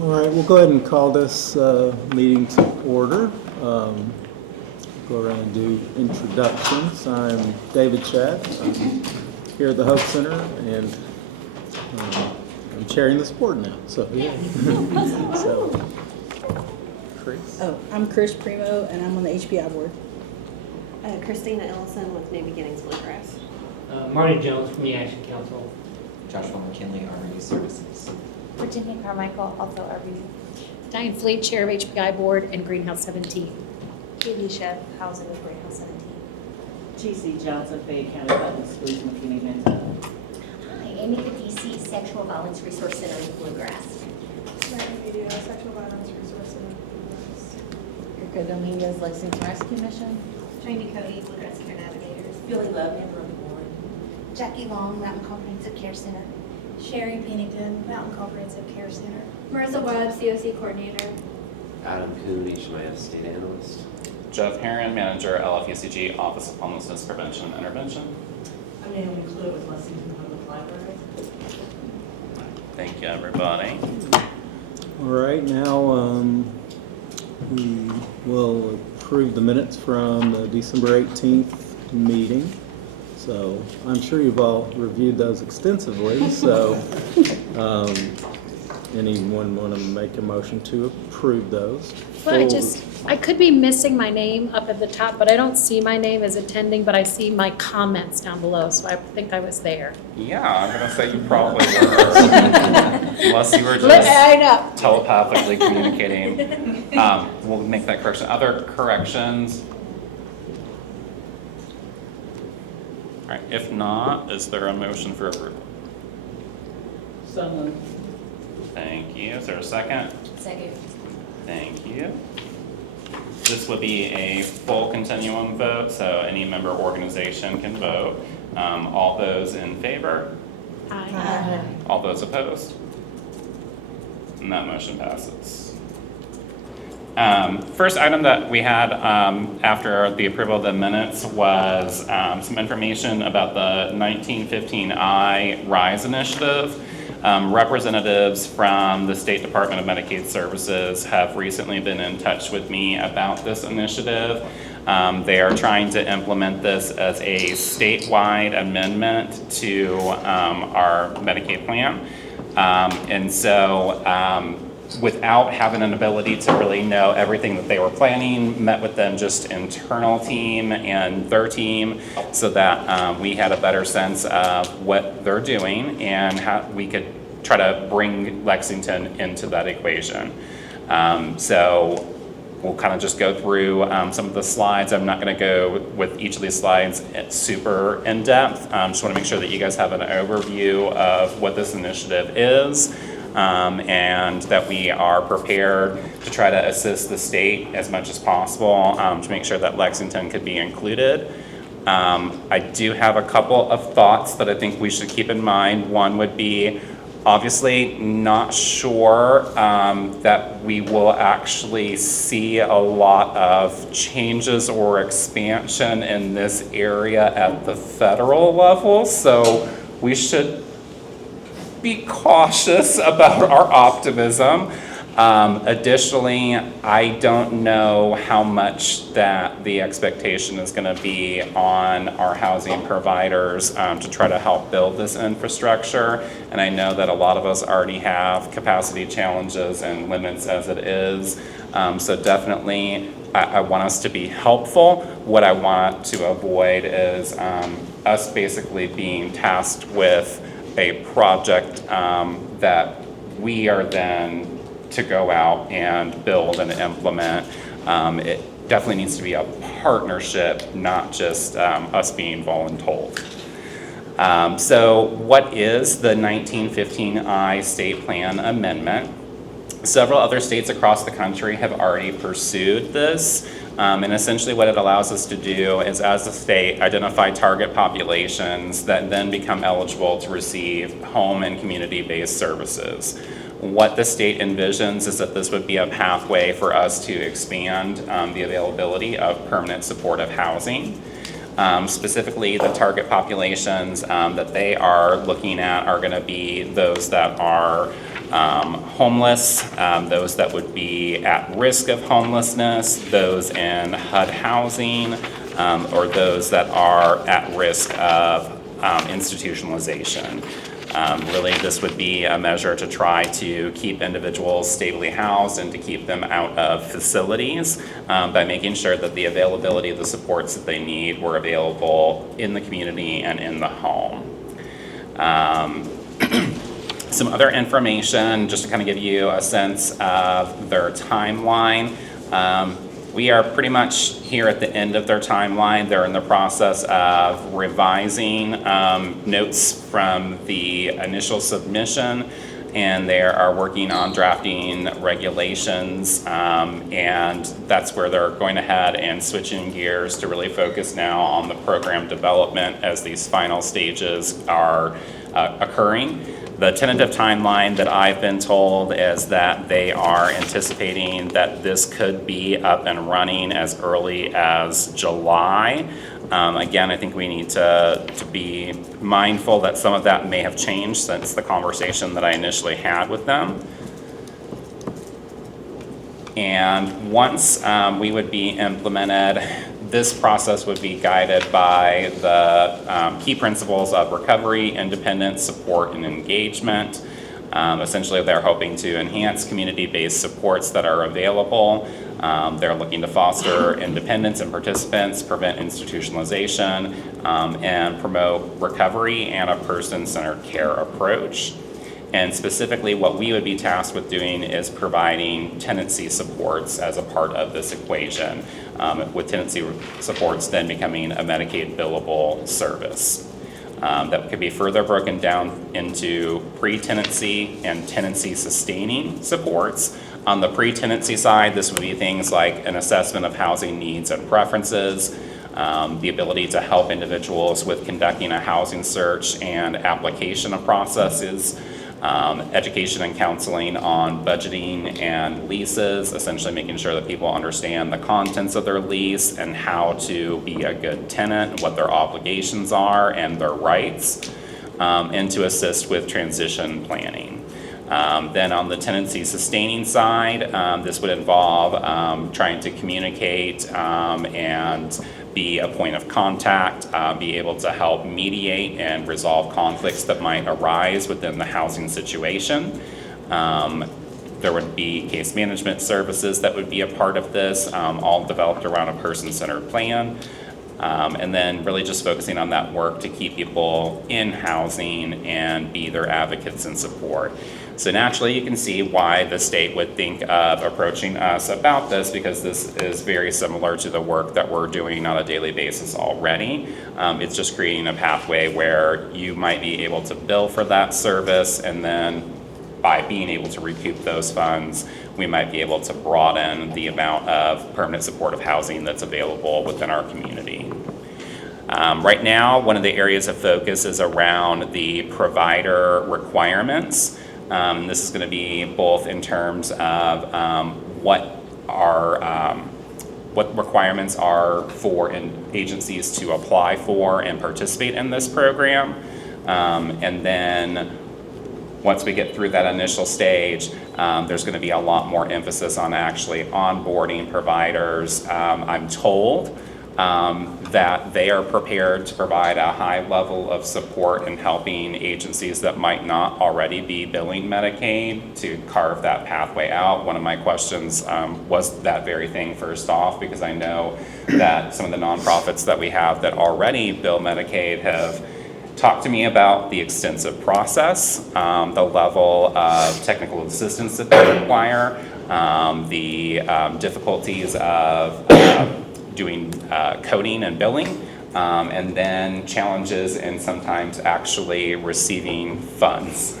All right, we'll go ahead and call this meeting to order. Go around and do introductions. I'm David Chad. I'm here at the Hope Center, and I'm chairing this board now. So, yeah. So, Chris. Oh, I'm Chris Primo, and I'm on the HPI board. Christina Ellison with New Beginnings Bluegrass. Marty Jones from the Action Council. Joshua McKinley, Armor Youth Services. Virginia Carmichael, also RV. Diane Fleet, Chair of HPI Board and Greenhouse 17. Katie Chef, Housing with Greenhouse 17. TC Johnson, Fayette County Public Schools, McKinney Vento. Hi, Amy DC, Sexual Violence Resource Center with Bluegrass. Megan Video, Sexual Violence Resource Center with Bluegrass. Erica Dominguez, Lexington Rescue Mission. Trainee Cody, Bluegrass Care Navigators. Billy Love, member of the board. Jackie Long, Mountain Comprehensive Care Center. Sherry Pennington, Mountain Comprehensive Care Center. Marissa Webb, COC Coordinator. Adam Kuhn, HMIF State Analyst. Jeff Herron, Manager, LFUCG, Office of Homelessness Prevention and Intervention. I'm Naomi Clue with Lexington Public Library. Thank you, everybody. All right, now we will approve the minutes from the December 18th meeting. So I'm sure you've all reviewed those extensively. So anyone want to make a motion to approve those? Well, I could be missing my name up at the top, but I don't see my name as attending, but I see my comments down below, so I think I was there. Yeah, I'm going to say you probably were. Unless you were I know. just telepathically communicating. We'll make that correction. Other corrections? All right, if not, is there a motion for approval? So moved. Thank you. Is there a second? Second. Thank you. This would be a full continuum vote, so any member organization can vote. All those in favor? Aye. All those opposed? And that motion passes. First item that we had after the approval of the minutes was some information about the 1915I RISE initiative. Representatives from the State Department of Medicaid Services have recently been in touch with me about this initiative. They are trying to implement this as a statewide amendment to our Medicaid plan. And so without having an ability to really know everything that they were planning, met with them just internal team and their team so that we had a better sense of what they're doing and how we could try to bring Lexington into that equation. So we'll kind of just go through some of the slides. I'm not going to go with each of these slides super in depth. Just want to make sure that you guys have an overview of what this initiative is. And that we are prepared to try to assist the state as much as possible to make sure that Lexington could be included. I do have a couple of thoughts that I think we should keep in mind. One would be, obviously not sure that we will actually see a lot of changes or expansion in this area at the federal level, so we should be cautious about our optimism. Additionally, I don't know how much that the expectation is going to be on our housing providers to try to help build this infrastructure. And I know that a lot of us already have capacity challenges and limits as it is. So definitely, I want us to be helpful. What I want to avoid is us basically being tasked with a project that we are then to go out and build and implement. It definitely needs to be a partnership, not just us being voluntold. So what is the 1915I state plan amendment? Several other states across the country have already pursued this. And essentially what it allows us to do is, as a state, identify target populations that then become eligible to receive home and community-based services. What the state envisions is that this would be a pathway for us to expand the availability of permanent supportive housing. Specifically, the target populations that they are looking at are going to be those that are homeless, those that would be at risk of homelessness, those in HUD housing, or those that are at risk of institutionalization. Really, this would be a measure to try to keep individuals stably housed and to keep them out of facilities by making sure that the availability of the supports that they need were available in the community and in the home. Some other information, just to kind of give you a sense of their timeline. We are pretty much here at the end of their timeline. They're in the process of revising notes from the initial submission, and they are working on drafting regulations, and that's where they're going ahead and switching gears to really focus now on the program development as these final stages are occurring. The tentative timeline that I've been told is that they are anticipating that this could be up and running as early as July. Again, I think we need to be mindful that some of that may have changed since the conversation that I initially had with them. And once we would be implemented, this process would be guided by the key principles of recovery, independence, support, and engagement. Essentially, they're hoping to enhance community-based supports that are available. They're looking to foster independence in participants, prevent institutionalization, and promote recovery and a person-centered care approach. And specifically, what we would be tasked with doing is providing tenancy supports as a part of this equation, with tenancy supports then becoming a Medicaid billable service. That could be further broken down into pre-tenancy and tenancy sustaining supports. On the pre-tenancy side, this would be things like an assessment of housing needs and preferences, the ability to help individuals with conducting a housing search and application of processes, education and counseling on budgeting and leases, essentially making sure that people understand the contents of their lease and how to be a good tenant, what their obligations are and their rights, and to assist with transition planning. Then on the tenancy sustaining side, this would involve trying to communicate and be a point of contact, be able to help mediate and resolve conflicts that might arise within the housing situation. There would be case management services that would be a part of this, all developed around a person-centered plan. And then really just focusing on that work to keep people in housing and be their advocates and support. So naturally, you can see why the state would think of approaching us about this, because this is very similar to the work that we're doing on a daily basis already. It's just creating a pathway where you might be able to bill for that service, and then by being able to recoup those funds, we might be able to broaden the amount of permanent supportive housing that's available within our community. Right now, one of the areas of focus is around the provider requirements. This is going to be both in terms of what requirements are for agencies to apply for and participate in this program, and then once we get through that initial stage, there's going to be a lot more emphasis on actually onboarding providers. I'm told that they are prepared to provide a high level of support in helping agencies that might not already be billing Medicaid to carve that pathway out. One of my questions was that very thing first off, because I know that some of the nonprofits that we have that already bill Medicaid have talked to me about the extensive process, the level of technical assistance that they require, the difficulties of doing coding and billing, and then challenges in sometimes actually receiving funds.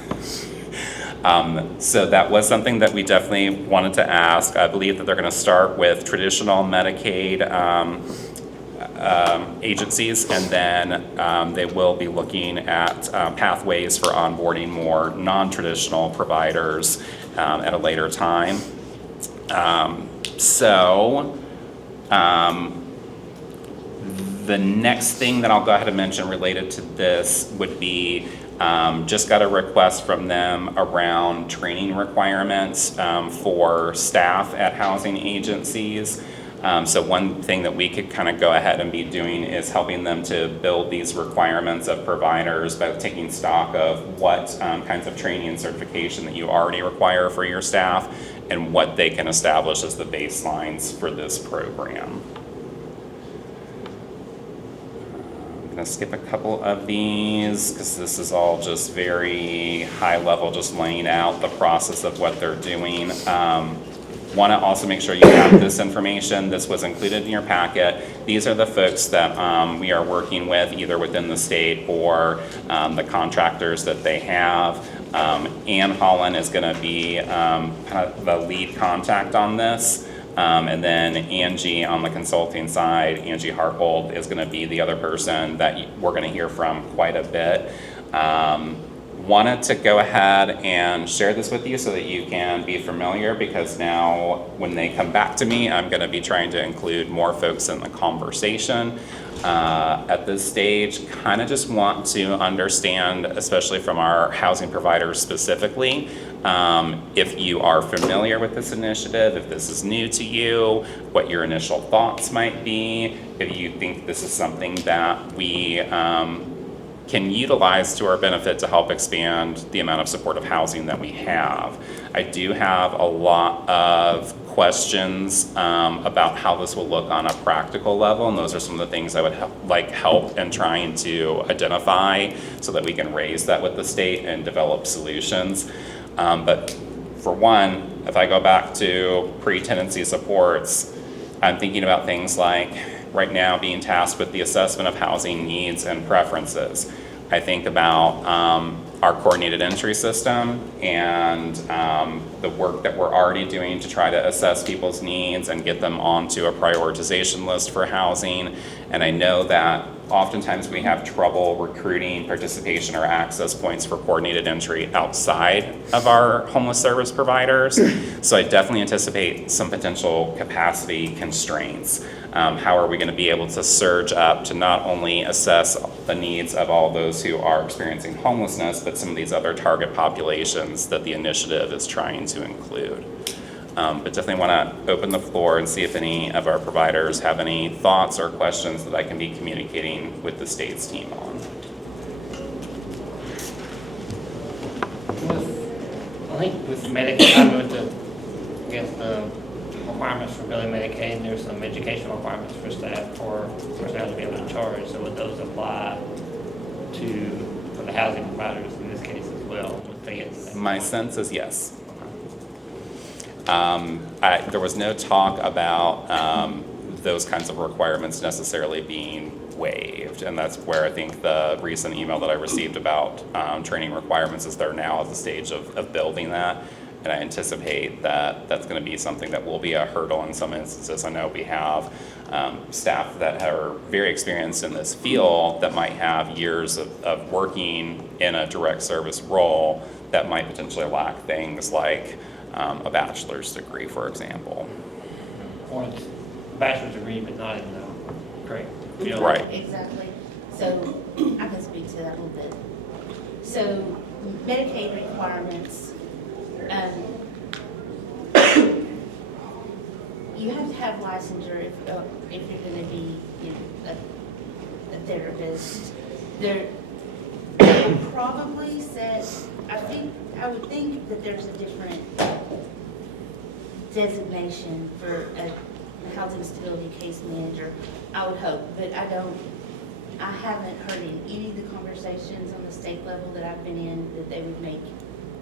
So that was something that we definitely wanted to ask. I believe that they're going to start with traditional Medicaid agencies, and then they will be looking at pathways for onboarding more non-traditional providers at a later time. The next thing that I'll go ahead and mention related to this would be Just got a request from them around training requirements for staff at housing agencies. So one thing that we could kind of go ahead and be doing is helping them to build these requirements of providers by taking stock of what kinds of training and certification that you already require for your staff and what they can establish as the baselines for this program. I'm gonna skip a couple of these because this is all just very high level, just laying out the process of what they're doing. Want to also make sure you have this information. This was included in your packet. These are the folks that we are working with either within the state or the contractors that they have. Ann Holland is going to be kind of the lead contact on this. And then Angie on the consulting side, Angie Harthold is going to be the other person that we're going to hear from quite a bit. Wanted to go ahead and share this with you so that you can be familiar, because now when they come back to me, I'm going to be trying to include more folks in the conversation. At this stage, kind of just want to understand, especially from our housing providers specifically, if you are familiar with this initiative, if this is new to you, what your initial thoughts might be, if you think this is something that we can utilize to our benefit to help expand the amount of supportive housing that we have. I do have a lot of questions about how this will look on a practical level, and those are some of the things I would like help in trying to identify so that we can raise that with the state and develop solutions. But for one, if I go back to pre-tenancy supports, I'm thinking about things like right now being tasked with the assessment of housing needs and preferences. I think about our coordinated entry system and the work that we're already doing to try to assess people's needs and get them onto a prioritization list for housing. And I know that oftentimes we have trouble recruiting participation or access points for coordinated entry outside of our homeless service providers. So I definitely anticipate some potential capacity constraints. How are we going to be able to surge up to not only assess the needs of all those who are experiencing homelessness, but some of these other target populations that the initiative is trying to include. But definitely want to open the floor and see if any of our providers have any thoughts or questions that I can be communicating with the state's team on. I think with Medicaid, with the, I guess the requirements for billing Medicaid, there's some educational requirements for staff to be able to charge. So would those apply for the housing providers in this case as well? My sense is yes. There was no talk about those kinds of requirements necessarily being waived, and that's where I think the recent email that I received about training requirements is they're now at the stage of building that, and I anticipate that that's going to be something that will be a hurdle in some instances. I know we have staff that are very experienced in this field that might have years of working in a direct service role that might potentially lack things like a bachelor's degree, for example. Or it's a bachelor's degree, but not in the correct field. Right. Exactly. So I can speak to that a little bit. So Medicaid requirements, you have to have licensure if you're going to be, a therapist. They're probably set. I would think that there's a different designation for a housing stability case manager. I would hope, but I haven't heard in any of the conversations on the state level that I've been in that they would make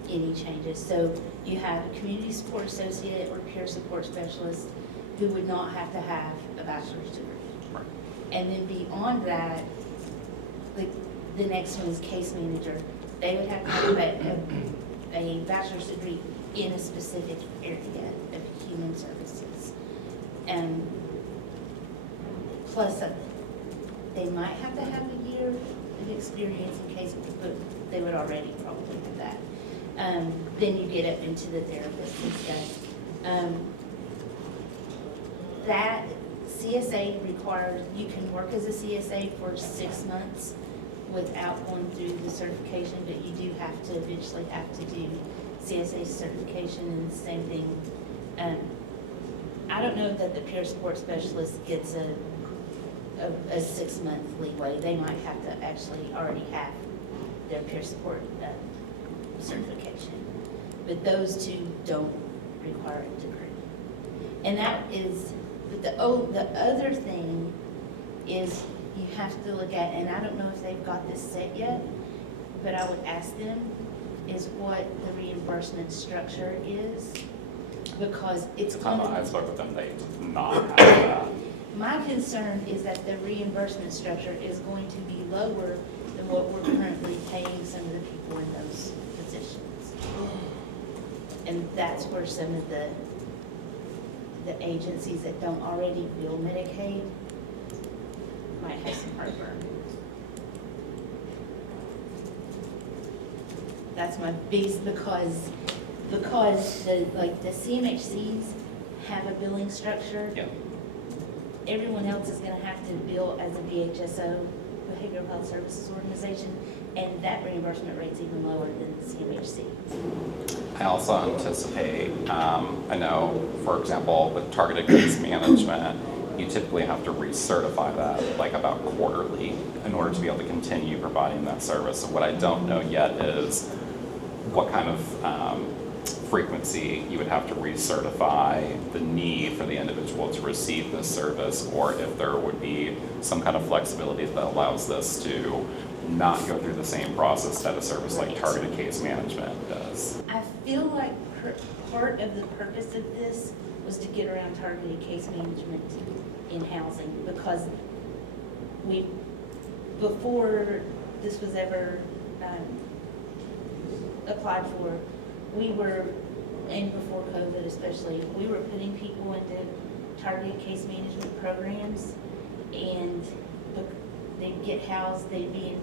any changes. So you have a community support associate or peer support specialist who would not have to have a bachelor's degree. Right. And then beyond that, the next one is case manager. They would have to have a bachelor's degree in a specific area of human services. Plus, they might have to have a year of experience in case, but they would already probably have that. Then you get up into the therapist and stuff. That CSA requires, you can work as a CSA for 6 months without going through the certification, but you do have to eventually have to do CSA certification and the same thing. I don't know that the peer support specialist gets a 6-month leeway. They might have to actually already have their peer support certification. But those two don't require a degree. And that is, but the other thing is you have to look at, and I don't know if they've got this set yet, but I would ask them, is what the reimbursement structure is, because it's The time going I to, spoke with them, they did not have that. my concern is that the reimbursement structure is going to be lower than what we're currently paying some of the people in those positions. And that's where some of the agencies that don't already bill Medicaid might have some heartburn. That's my biggest, because the CMHCs have a billing structure. Yeah. Everyone else is gonna have to bill as a BHSO, Behavioral Health Services Organization, and that reimbursement rate's even lower than the CMHC. I also anticipate, I know, for example, with targeted case management, you typically have to recertify that like about quarterly in order to be able to continue providing that service. So what I don't know yet is what kind of frequency you would have to recertify the need for the individual to receive this service, or if there would be some kind of flexibility that allows this to not go through the same process that a service like targeted case management does. I feel like part of the purpose of this was to get around targeted case management in housing, because before this was ever applied for, we were, and before COVID especially, we were putting people into targeted case management programs, and they'd get housed, they'd be in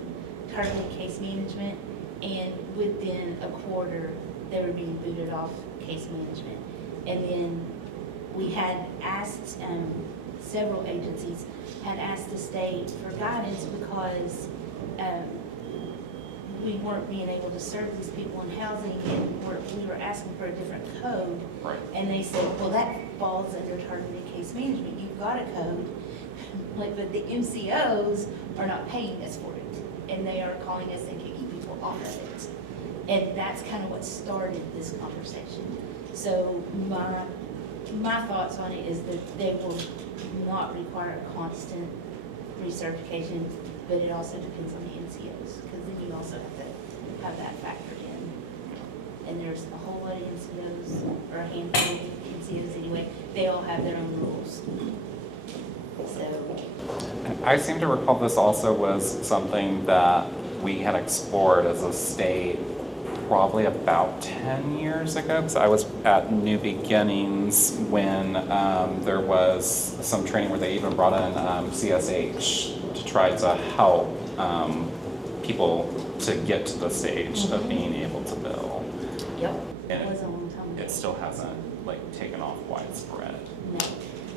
targeted case management, and within a quarter, they were being booted off case management. And then we had asked, several agencies had asked the state for guidance because we weren't being able to serve these people in housing, and we were asking for a different code. Right. And they said, well, that falls under targeted case management. You've got a code, but the MCOs are not paying us for it, and they are calling us and kicking people off of it. And that's kind of what started this conversation. So my thoughts on it is that they will not require a constant recertification, but it also depends on the NCOs, because then you also have to have that factored in. And there's a whole lot of NCOs, or a handful of NCOs anyway, they all have their own rules. So, I seem to recall this also was something that we had explored as a state probably about 10 years ago, because I was at New Beginnings when there was some training where they even brought in CSH to try to help people to get to the stage of being able to bill. yep, And it was a long time ago. it still hasn't like taken off widespread. No.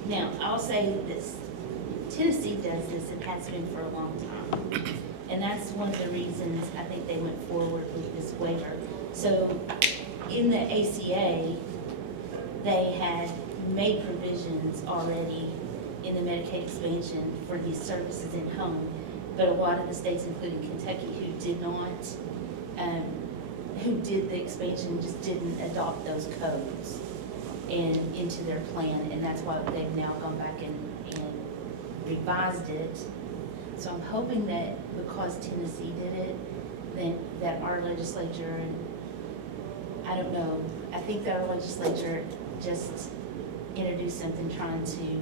Now, I'll say this, Tennessee does this and has been for a long time. And that's one of the reasons I think they went forward with this waiver. So in the ACA, they had made provisions already in the Medicaid expansion for these services in home. But a lot of the states, including Kentucky, who did not, who did the expansion, just didn't adopt those codes and into their plan. And that's why they've now gone back and revised it. So I'm hoping that because Tennessee did it, then that our legislature, and I don't know, I think that our legislature just introduced something trying to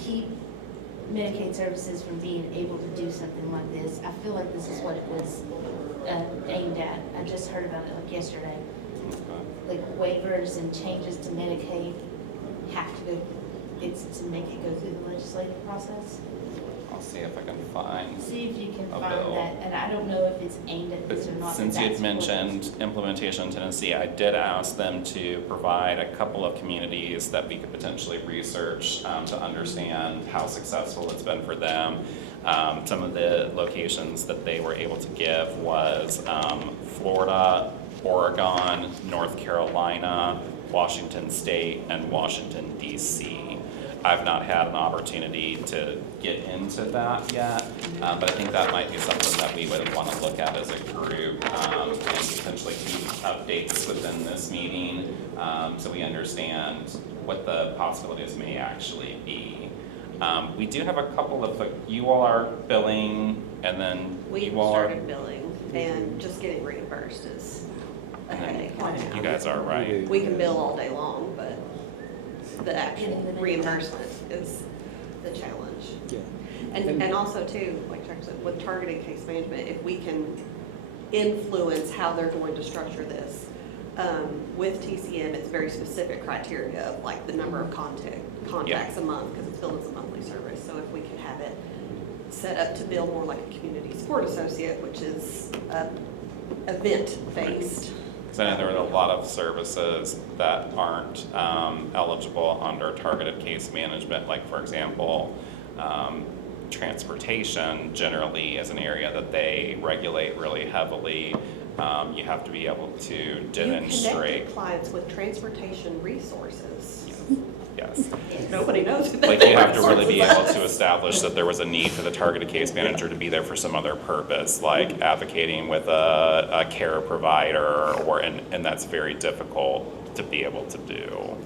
keep Medicaid services from being able to do something like this. I feel like this is what it was aimed at. I just heard about it like yesterday. Like waivers and changes to Medicaid have to go, it's to make it go through the legislative process. I'll see if I can find. See if you can A find bill. that, and I don't know if it's aimed at this or not. Since but you that's had what- mentioned implementation in Tennessee, I did ask them to provide a couple of communities that we could potentially research to understand how successful it's been for them. Some of the locations that they were able to give was Florida, Oregon, North Carolina, Washington State, and Washington, D.C. I've not had an opportunity to get into that yet, but I think that might be something that we would want to look at as a group and potentially keep updates within this meeting so we understand what the possibilities may actually be. We do have a couple of, you all are billing and then We you all are, started billing and just getting reimbursed is a and then headache right now. you guys are, right? We can bill all day long, but the actual reimbursement is the challenge. Yeah. And also too, like Chuck said, with targeted case management, if we can influence how they're going to structure this, with TCM, it's very specific criteria of like the number of contacts a month, because it's billed as a monthly service. So if we could have it set up to bill more like a community support associate, which is event-based. Because I know there are a lot of services that aren't eligible under targeted case management, like for example, transportation generally is an area that they regulate really heavily. You have to be able to demonstrate. You connect clients with transportation resources. Yes. Nobody knows who that Like you have to really resource be is. able to establish that there was a need for the targeted case manager to be there for some other purpose, like advocating with a care provider, and that's very difficult to be able to do.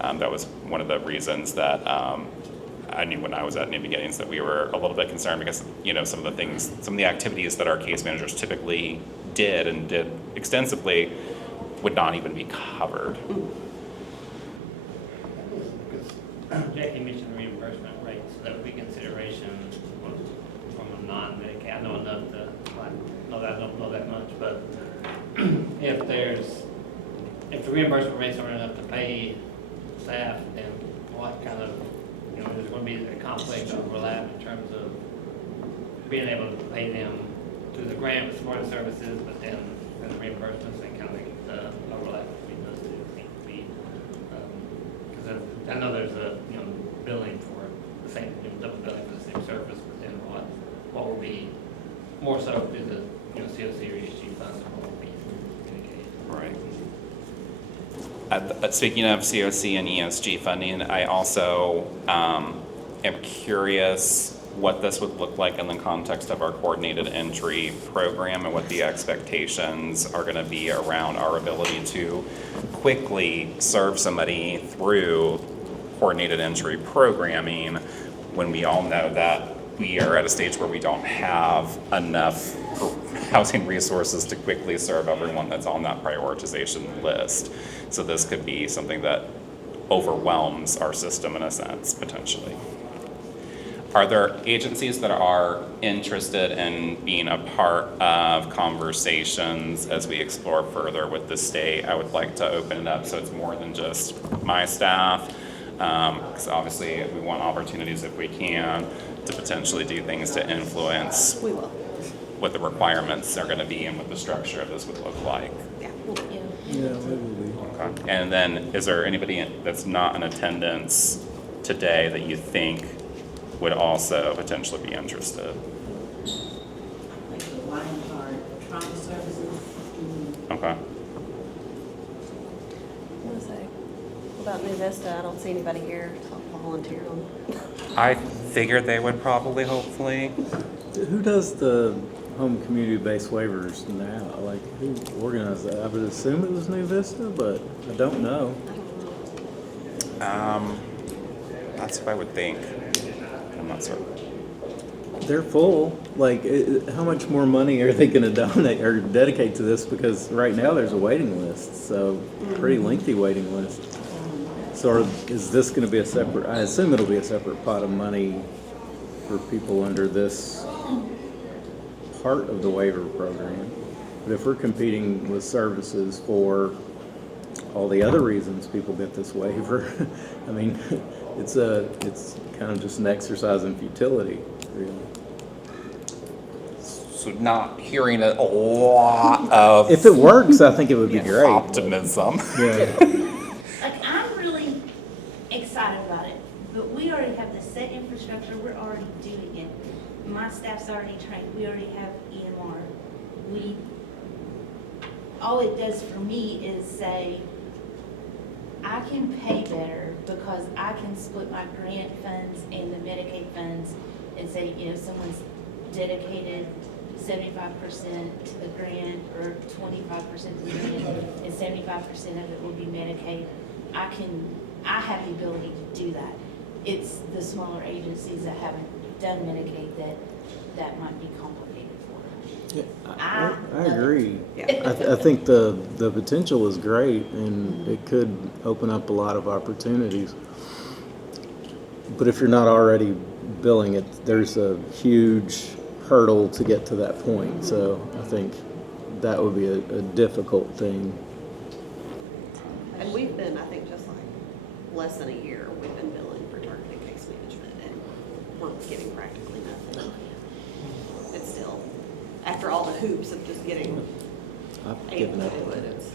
That was one of the reasons that I knew when I was at New Beginnings that we were a little bit concerned because, you know, some of the activities that our case managers typically did and did extensively would not even be covered. Jackie mentioned reimbursement rates, so that would be consideration from a non-Medicaid. I know enough to, I don't know that much, but if the reimbursement rates aren't enough to pay staff, then what kind of, you know, there's going to be a conflict overlap in terms of being able to pay them through the grant with supportive services, but then the reimbursements and kind of overlap between those two seem to be, because I know there's a, you know, billing for the same, you know, double billing for the same service, but then what will be more so through the, you know, COC or ESG funds, and what will be Medicaid. Right. Speaking of COC and ESG funding, I also am curious what this would look like in the context of our coordinated entry program and what the expectations are going to be around our ability to quickly serve somebody through coordinated entry programming when we all know that we are at a stage where we don't have enough housing resources to quickly serve everyone that's on that prioritization list. So this could be something that overwhelms our system in a sense, potentially. Are there agencies that are interested in being a part of conversations as we explore further with the state? I would like to open it up so it's more than just my staff, because obviously we want opportunities if we can to potentially do things to influence We will. what the requirements are going to be and what the structure of this would look like. Yeah. Yeah, it will be. Okay. And then is there anybody that's not in attendance today that you think would also potentially be interested? Like the line card, trauma services. Okay. What was that? What about New Vista? I don't see anybody here to volunteer on. I figured they would probably, hopefully. Who does the home community-based waivers now? Like, who organized that? I would assume it was New Vista, but I don't know. That's what I would think. I'm not certain. They're full. Like, how much more money are they going to donate or dedicate to this? Because right now there's a waiting list, so pretty lengthy waiting list. So is this going to be a separate? I assume it'll be a separate pot of money for people under this part of the waiver program. But if we're competing with services for all the other reasons people get this waiver, I mean, it's kind of just an exercise in futility, really. So not hearing a lot of If it works, I think it would be great. optimism. Yeah. Like, I'm really excited about it, but we already have the set infrastructure, we're already doing it. my staff's already trained, we already have EMR. All it does for me is say, I can pay better because I can split my grant funds and the Medicaid funds and say, someone's dedicated 75% to the grant or 25% to the grant and 75% of it will be Medicaid. I have the ability to do that. It's the smaller agencies that haven't done Medicaid that might be complicated for them. Yeah, I agree. Yeah. I think the potential is great, and it could open up a lot of opportunities. But if you're not already billing it, there's a huge hurdle to get to that point. So I think that would be a difficult thing. And we've been, I think, just like less than a year, we've been billing for targeted case management, and we're getting practically nothing. It's still, after all the hoops of just getting I've able given to up do on it, it. it's.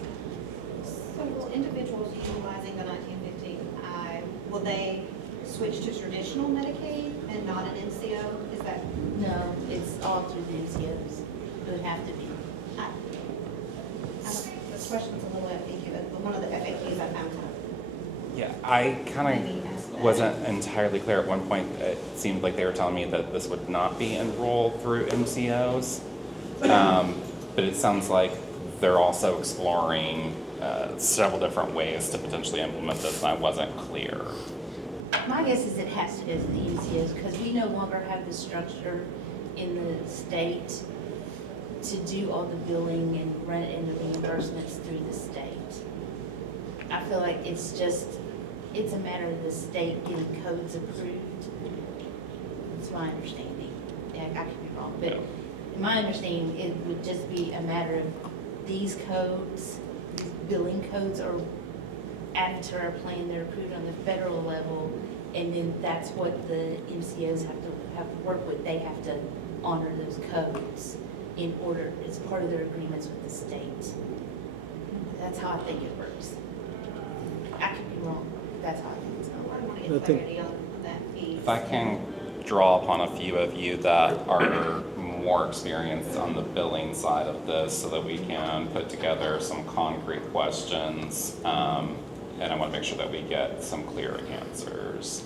So will individuals utilizing the 1915I, will they switch to traditional Medicaid and not an MCO? Is that? No, it's all through the MCOs. It would have to be. This question's a little FAQ, but one of the FAQs I'm kind of. Yeah, I kind of wasn't entirely clear at one point. It seemed like they were telling me that this would not be enrolled through MCOs. But it sounds like they're also exploring several different ways to potentially implement this, and I wasn't clear. My guess is it has to go through the MCOs because we no longer have the structure in the state to do all the billing and run and the reimbursements through the state. I feel like it's a matter of the state getting codes approved. That's my understanding. Yeah, I could be wrong, but in my understanding, it would just be a matter of these codes, these billing codes are added to our plan, they're approved on the federal level, and then that's what the MCOs have to work with. They have to honor those codes in order, it's part of their agreements with the state. That's how I think it works. I could be wrong. That's how I think it's going to work. I want to I get think- clarity on that piece. If I can draw upon a few of you that are more experienced on the billing side of this so that we can put together some concrete questions, and I want to make sure that we get some clear answers.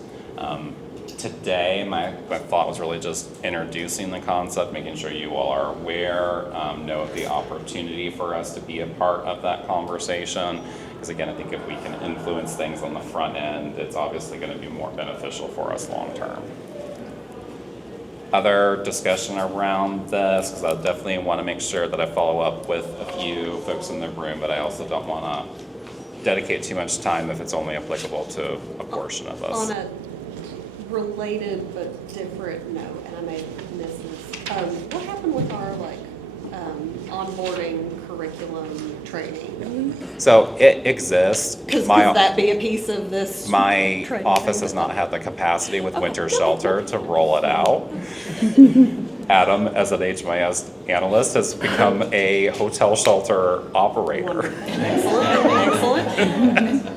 Today, my thought was really just introducing the concept, making sure you all are aware, know of the opportunity for us to be a part of that conversation. Because again, I think if we can influence things on the front end, it's obviously going to be more beneficial for us long term. Other discussion around this, because I definitely want to make sure that I follow up with a few folks in the room, but I also don't want to dedicate too much time if it's only applicable to a portion of us. On a related but different note, and I may have missed this, what happened with our onboarding curriculum training? So it exists. Could that be a piece of this? My training office thing? has not had the capacity with winter shelter to roll it out. Adam, as an HMIS analyst, has become a hotel shelter operator. Excellent, excellent.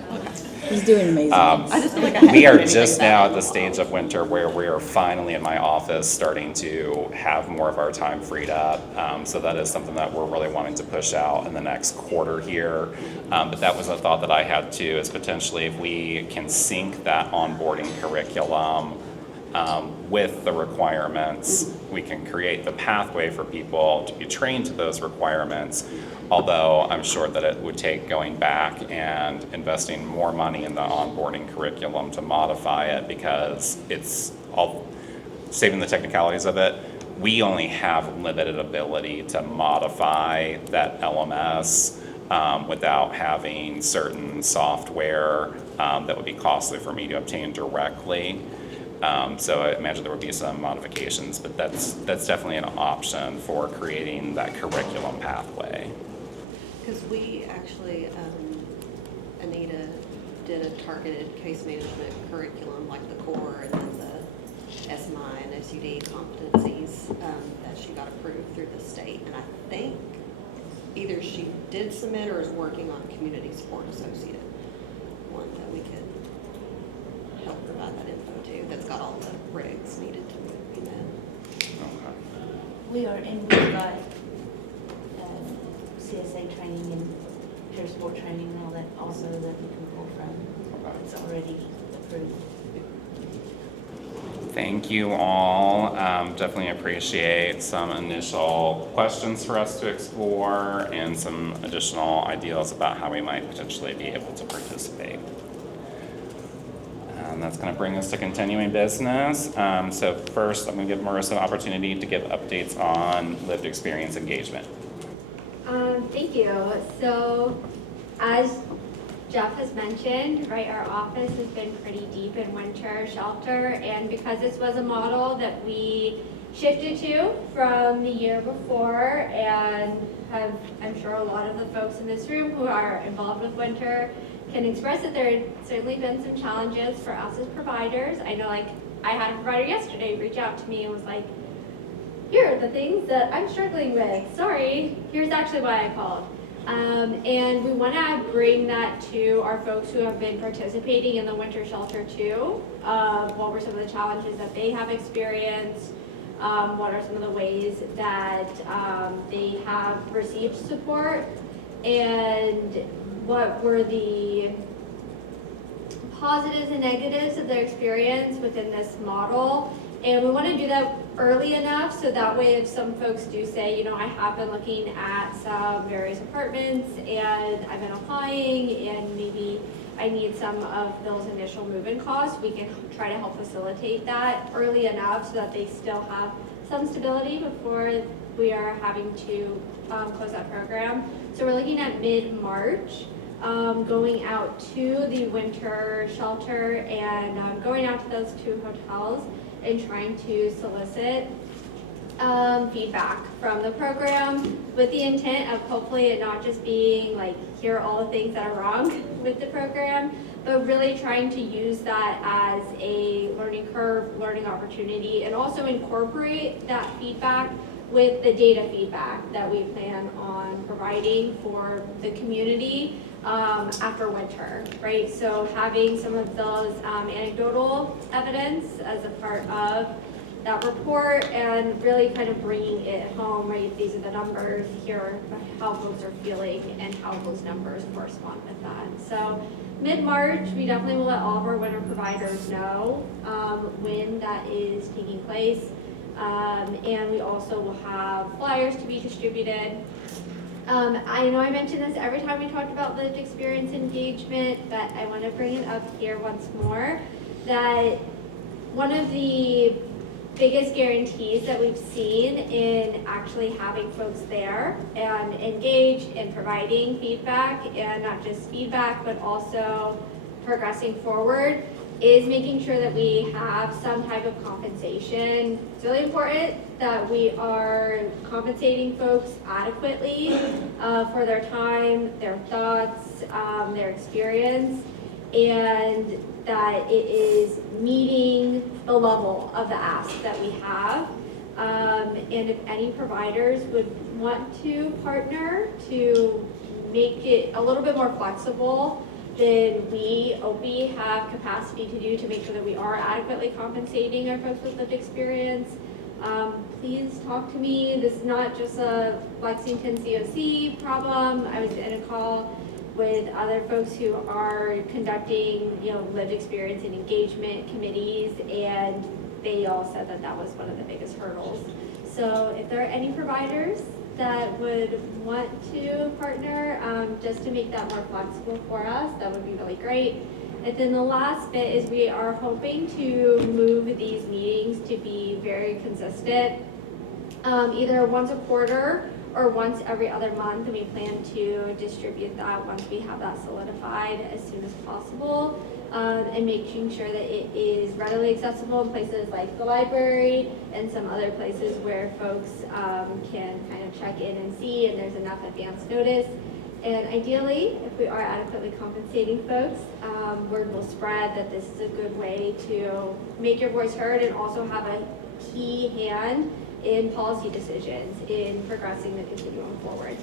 He's doing amazing. I just feel like I haven't We are heard anything just now back. at the stage of winter where we are finally in my office starting to have more of our time freed up. So that is something that we're really wanting to push out in the next quarter here. But that was a thought that I had too, is potentially if we can sync that onboarding curriculum with the requirements, we can create the pathway for people to be trained to those requirements. Although I'm sure that it would take going back and investing more money in the onboarding curriculum to modify it, because it's all, saving the technicalities of it, we only have limited ability to modify that LMS without having certain software that would be costly for me to obtain directly. So I imagine there would be some modifications, but that's definitely an option for creating that curriculum pathway. Because we actually, Anita did a targeted case management curriculum, like the core and then the SMI and SUD competencies that she got approved through the state. And I think either she did submit or is working on community support associate, one that we could help provide that info to, that's got all the regs needed to be met. We are, and we've got CSA training and peer support training and all that also that we can pull from. It's already approved. Thank you all. Definitely appreciate some initial questions for us to explore and some additional ideas about how we might potentially be able to participate. And that's going to bring us to continuing business. So first, I'm going to give Marissa an opportunity to give updates on lived experience engagement. Thank you. So as Jeff has mentioned, right, our office has been pretty deep in winter shelter, and because this was a model that we shifted to from the year before, and have, I'm sure a lot of the folks in this room who are involved with winter can express that there have certainly been some challenges for us as providers. I know, like, I had a provider yesterday reach out to me and was like, here are the things that I'm struggling with. Sorry, here's actually why I called. And we want to bring that to our folks who have been participating in the winter shelter too. What were some of the challenges that they have experienced? What are some of the ways that they have received support? And what were the positives and negatives of their experience within this model? And we want to do that early enough so that way if some folks do say, you know, I have been looking at some various apartments and I've been applying and maybe I need some of those initial move-in costs, we can try to help facilitate that early enough so that they still have some stability before we are having to close that program. So we're looking at mid-March. Going out to the winter shelter and going out to those 2 hotels and trying to solicit feedback from the program with the intent of hopefully it not just being like, here are all the things that are wrong with the program, but really trying to use that as a learning curve, learning opportunity, and also incorporate that feedback with the data feedback that we plan on providing for the community after winter, right? So having some of those anecdotal evidence as a part of that report and really kind of bringing it home, right? These are the numbers, here are how folks are feeling and how those numbers correspond with that. So mid-March, we definitely will let all of our winter providers know when that is taking place. And we also will have flyers to be distributed. I know I mentioned this every time we talked about lived experience engagement, but I want to bring it up here once more, that one of the biggest guarantees that we've seen in actually having folks there and engaged in providing feedback, and not just feedback, but also progressing forward, is making sure that we have some type of compensation. It's really important that we are compensating folks adequately for their time, their thoughts, their experience, and that it is meeting the level of the ask that we have. And if any providers would want to partner to make it a little bit more flexible, then we, OP, have capacity to do to make sure that we are adequately compensating our folks with lived experience. Please talk to me. This is not just a Lexington COC problem. I was in a call with other folks who are conducting, you know, lived experience and engagement committees, and they all said that that was one of the biggest hurdles. So if there are any providers that would want to partner just to make that more flexible for us, that would be really great. And then the last bit is we are hoping to move these meetings to be very consistent, either once a quarter or once every other month, and we plan to distribute that once we have that solidified as soon as possible, and making sure that it is readily accessible in places like the library and some other places where folks can kind of check in and see, and there's enough advance notice. And ideally, if we are adequately compensating folks, word will spread that this is a good way to make your voice heard and also have a key hand in policy decisions in progressing the continuum forward.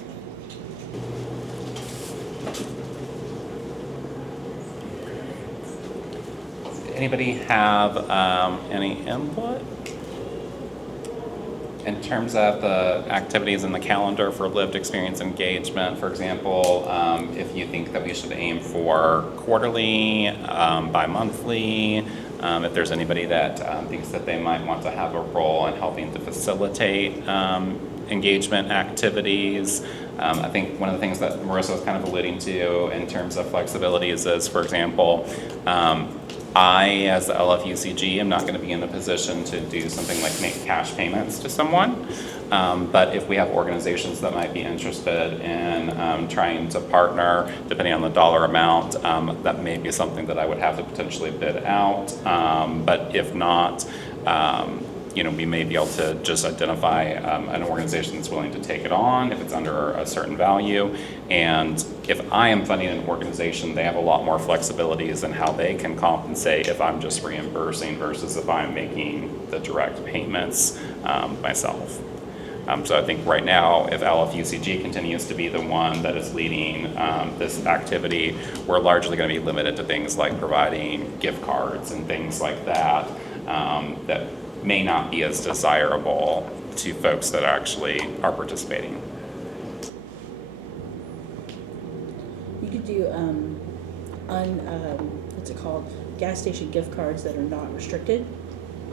Anybody have any input? In terms of the activities in the calendar for lived experience engagement, for example, if you think that we should aim for quarterly, bi-monthly, if there's anybody that thinks that they might want to have a role in helping to facilitate engagement activities. I think one of the things that Marissa was kind of alluding to in terms of flexibilities is, for example, I, as the LFUCG, am not going to be in a position to do something like make cash payments to someone. But if we have organizations that might be interested in trying to partner, depending on the dollar amount, that may be something that I would have to potentially bid out. But if not, we may be able to just identify an organization that's willing to take it on if it's under a certain value. And if I am funding an organization, they have a lot more flexibilities in how they can compensate if I'm just reimbursing versus if I'm making the direct payments myself. So I think right now, if LFUCG continues to be the one that is leading this activity, we're largely going to be limited to things like providing gift cards and things like that that may not be as desirable to folks that actually are participating. You could do, what's it called? Gas station gift cards that are not restricted,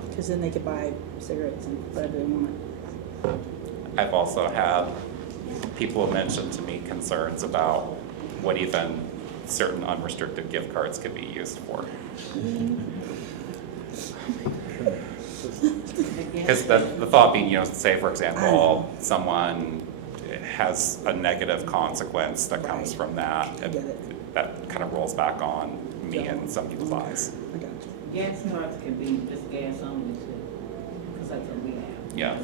because then they could buy cigarettes and whatever they want. I've also had people mention to me concerns about what even certain unrestricted gift cards could be used for. Because the thought being, say for example, someone has a negative consequence that comes from that, and that kind of rolls back on me and some people's eyes. I got you. Gas cards can be just gas only too, because that's what we have. Yeah.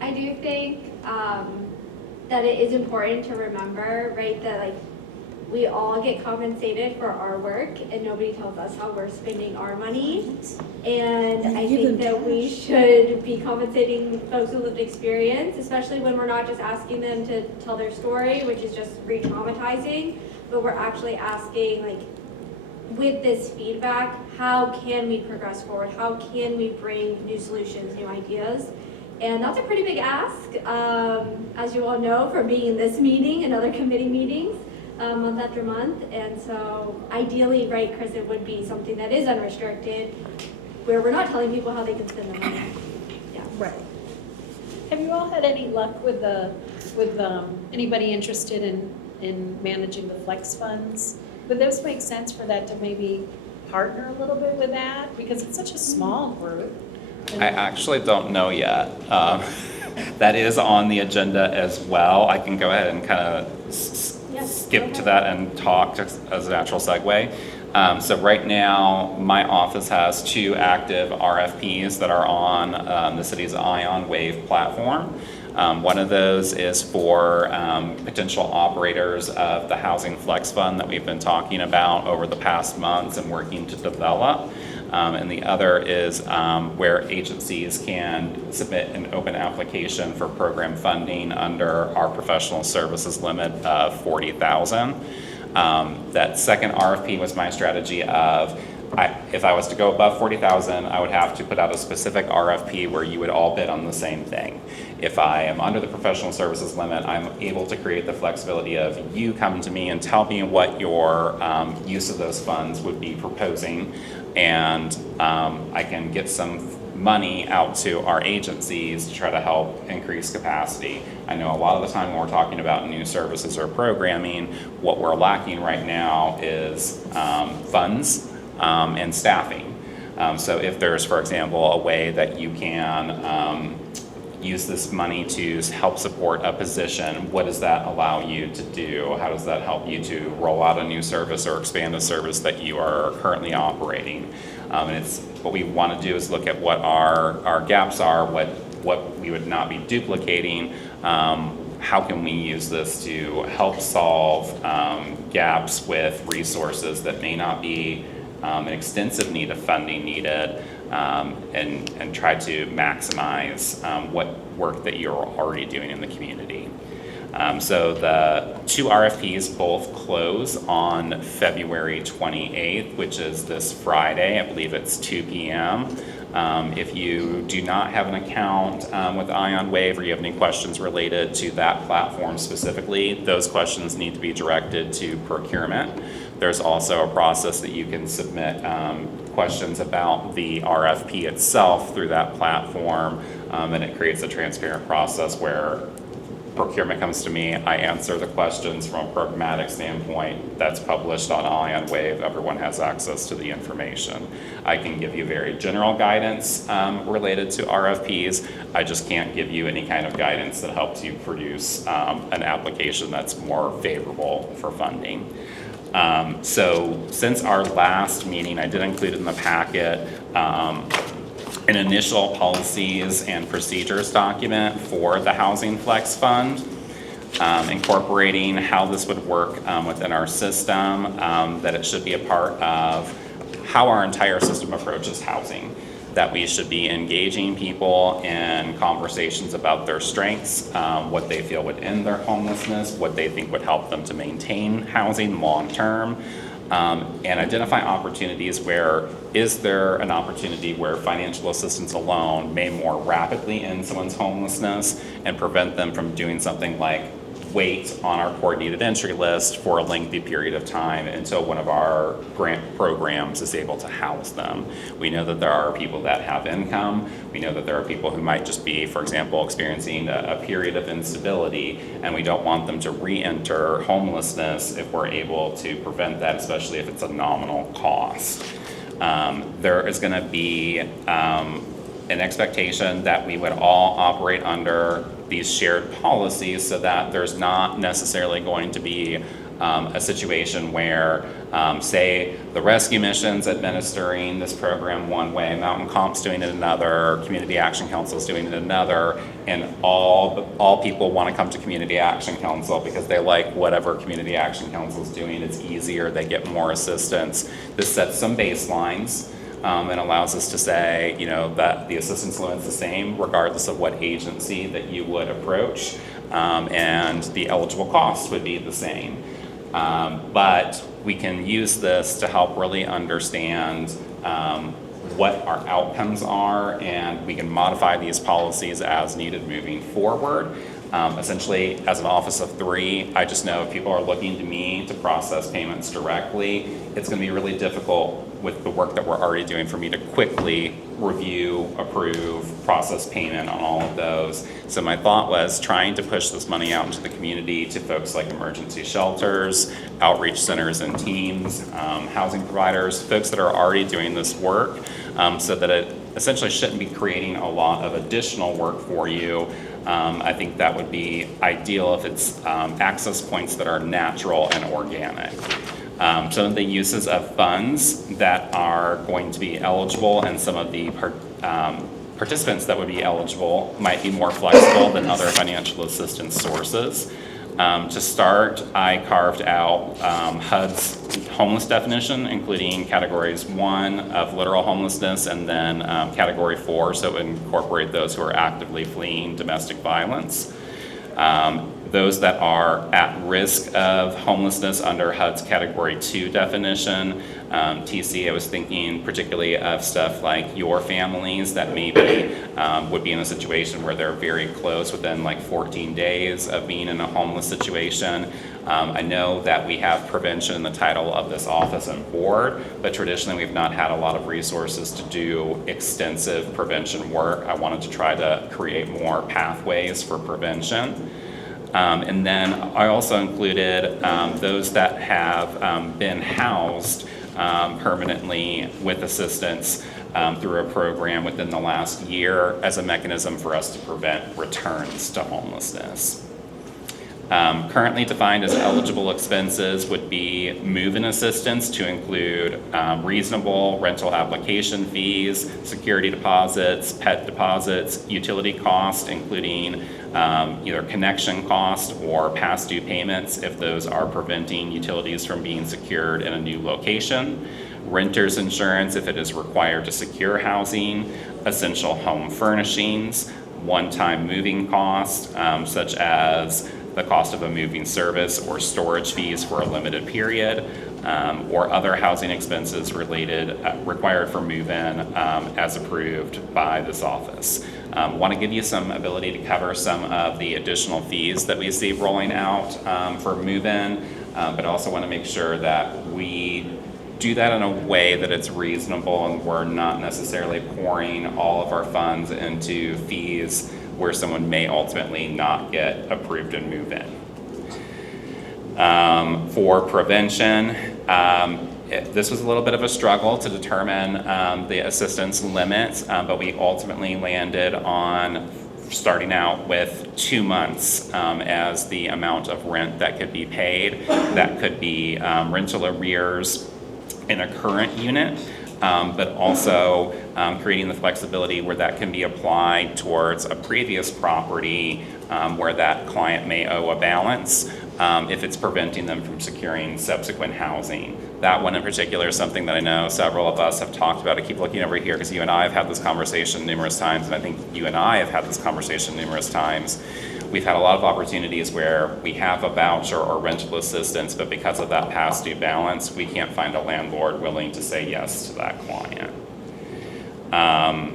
I do think that it is important to remember, right, that we all get compensated for our work and nobody tells us how we're spending our money. And I think that we should be compensating folks with lived experience, especially when we're not just asking them to tell their story, which is just re-traumatizing, but we're actually asking, with this feedback, how can we progress forward? How can we bring new solutions, new ideas? And that's a pretty big ask, as you all know, from being in this meeting and other committee meetings month after month. And so ideally, right, Chris, it would be something that is unrestricted, where we're not telling people how they can spend their money. Yeah. Right. Have you all had any luck with anybody interested in managing the flex funds? Would this make sense for that to maybe partner a little bit with that? Because it's such a small group. I actually don't know yet. That is on the agenda as well. I can go ahead and kind of skip to that and talk just as a natural segue. So right now, my office has 2 active RFPs that are on the city's Ion Wave platform. One of those is for potential operators of the Housing Flex Fund that we've been talking about over the past months and working to develop. And the other is where agencies can submit an open application for program funding under our professional services limit of $40,000. That second RFP was my strategy of, if I was to go above $40,000, I would have to put out a specific RFP where you would all bid on the same thing. If I am under the professional services limit, I'm able to create the flexibility of you come to me and tell me what your use of those funds would be proposing, and I can get some money out to our agencies to try to help increase capacity. I know a lot of the time when we're talking about new services or programming, what we're lacking right now is funds and staffing. So if there's, for example, a way that you can use this money to help support a position, what does that allow you to do? How does that help you to roll out a new service or expand a service that you are currently operating? And it's what we want to do is look at what our gaps are, what we would not be duplicating. How can we use this to help solve gaps with resources that may not be an extensive need of funding needed, and try to maximize what work that you're already doing in the community. So the 2 RFPs both close on February 28th, which is this Friday. I believe it's 2 p.m. If you do not have an account with Ion Wave, or you have any questions related to that platform specifically, those questions need to be directed to procurement. There's also a process that you can submit questions about the RFP itself through that platform, and it creates a transparent process where procurement comes to me, I answer the questions from a programmatic standpoint. That's published on Ion Wave. Everyone has access to the information. I can give you very general guidance related to RFPs. I just can't give you any kind of guidance that helps you produce an application that's more favorable for funding. So since our last meeting, I did include in the packet an initial policies and procedures document for the Housing Flex Fund, incorporating how this would work within our system, that it should be a part of how our entire system approaches housing, that we should be engaging people in conversations about their strengths, what they feel would end their homelessness, what they think would help them to maintain housing long term, and identify opportunities where is there an opportunity where financial assistance alone may more rapidly end someone's homelessness and prevent them from doing something like wait on our coordinated entry list for a lengthy period of time until one of our grant programs is able to house them. We know that there are people that have income. We know that there are people who might just be, for example, experiencing a period of instability, and we don't want them to re-enter homelessness if we're able to prevent that, especially if it's a nominal cost. There is going to be an expectation that we would all operate under these shared policies so that there's not necessarily going to be a situation where, say, the rescue mission's administering this program one way, Mountain Comp's doing it another, Community Action Council's doing it another, and all people want to come to Community Action Council because they like whatever Community Action Council's doing. It's easier, they get more assistance. This sets some baselines. And allows us to say, you know, that the assistance limit's the same regardless of what agency that you would approach, and the eligible cost would be the same. But we can use this to help really understand what our outcomes are, and we can modify these policies as needed moving forward. Essentially, as an office of 3, I just know if people are looking to me to process payments directly, it's going to be really difficult with the work that we're already doing for me to quickly review, approve, process payment on all of those. So my thought was trying to push this money out into the community to folks like emergency shelters, outreach centers and teams, housing providers, folks that are already doing this work, so that it essentially shouldn't be creating a lot of additional work for you. I think that would be ideal if it's access points that are natural and organic. Some of the uses of funds that are going to be eligible and some of the participants that would be eligible might be more flexible than other financial assistance sources. To start, I carved out HUD's homeless definition, including categories 1 of literal homelessness and then category 4, so incorporate those who are actively fleeing domestic violence. Those that are at risk of homelessness under HUD's category 2 definition. TC, I was thinking particularly of stuff like your families that maybe would be in a situation where they're very close within like 14 days of being in a homeless situation. I know that we have prevention in the title of this office and board, but traditionally we've not had a lot of resources to do extensive prevention work. I wanted to try to create more pathways for prevention. And then I also included those that have been housed permanently with assistance through a program within the last year as a mechanism for us to prevent returns to homelessness. Currently defined as eligible expenses would be move-in assistance to include reasonable rental application fees, security deposits, pet deposits, utility cost, including either connection cost or past due payments if those are preventing utilities from being secured in a new location, renter's insurance if it is required to secure housing, essential home furnishings, one-time moving costs such as the cost of a moving service or storage fees for a limited period, or other housing expenses required for move-in as approved by this office. Want to give you some ability to cover some of the additional fees that we see rolling out for move-in, but also want to make sure that we do that in a way that it's reasonable and we're not necessarily pouring all of our funds into fees where someone may ultimately not get approved and move in. For prevention, this was a little bit of a struggle to determine the assistance limits, but we ultimately landed on starting out with 2 months as the amount of rent that could be paid. That could be rental arrears in a current unit, but also creating the flexibility where that can be applied towards a previous property where that client may owe a balance if it's preventing them from securing subsequent housing. That one in particular is something that I know several of us have talked about. I keep looking over here because you and I have had this conversation numerous times, and I think you and I have had this conversation numerous times. We've had a lot of opportunities where we have a voucher or rental assistance, but because of that past due balance, we can't find a landlord willing to say yes to that client.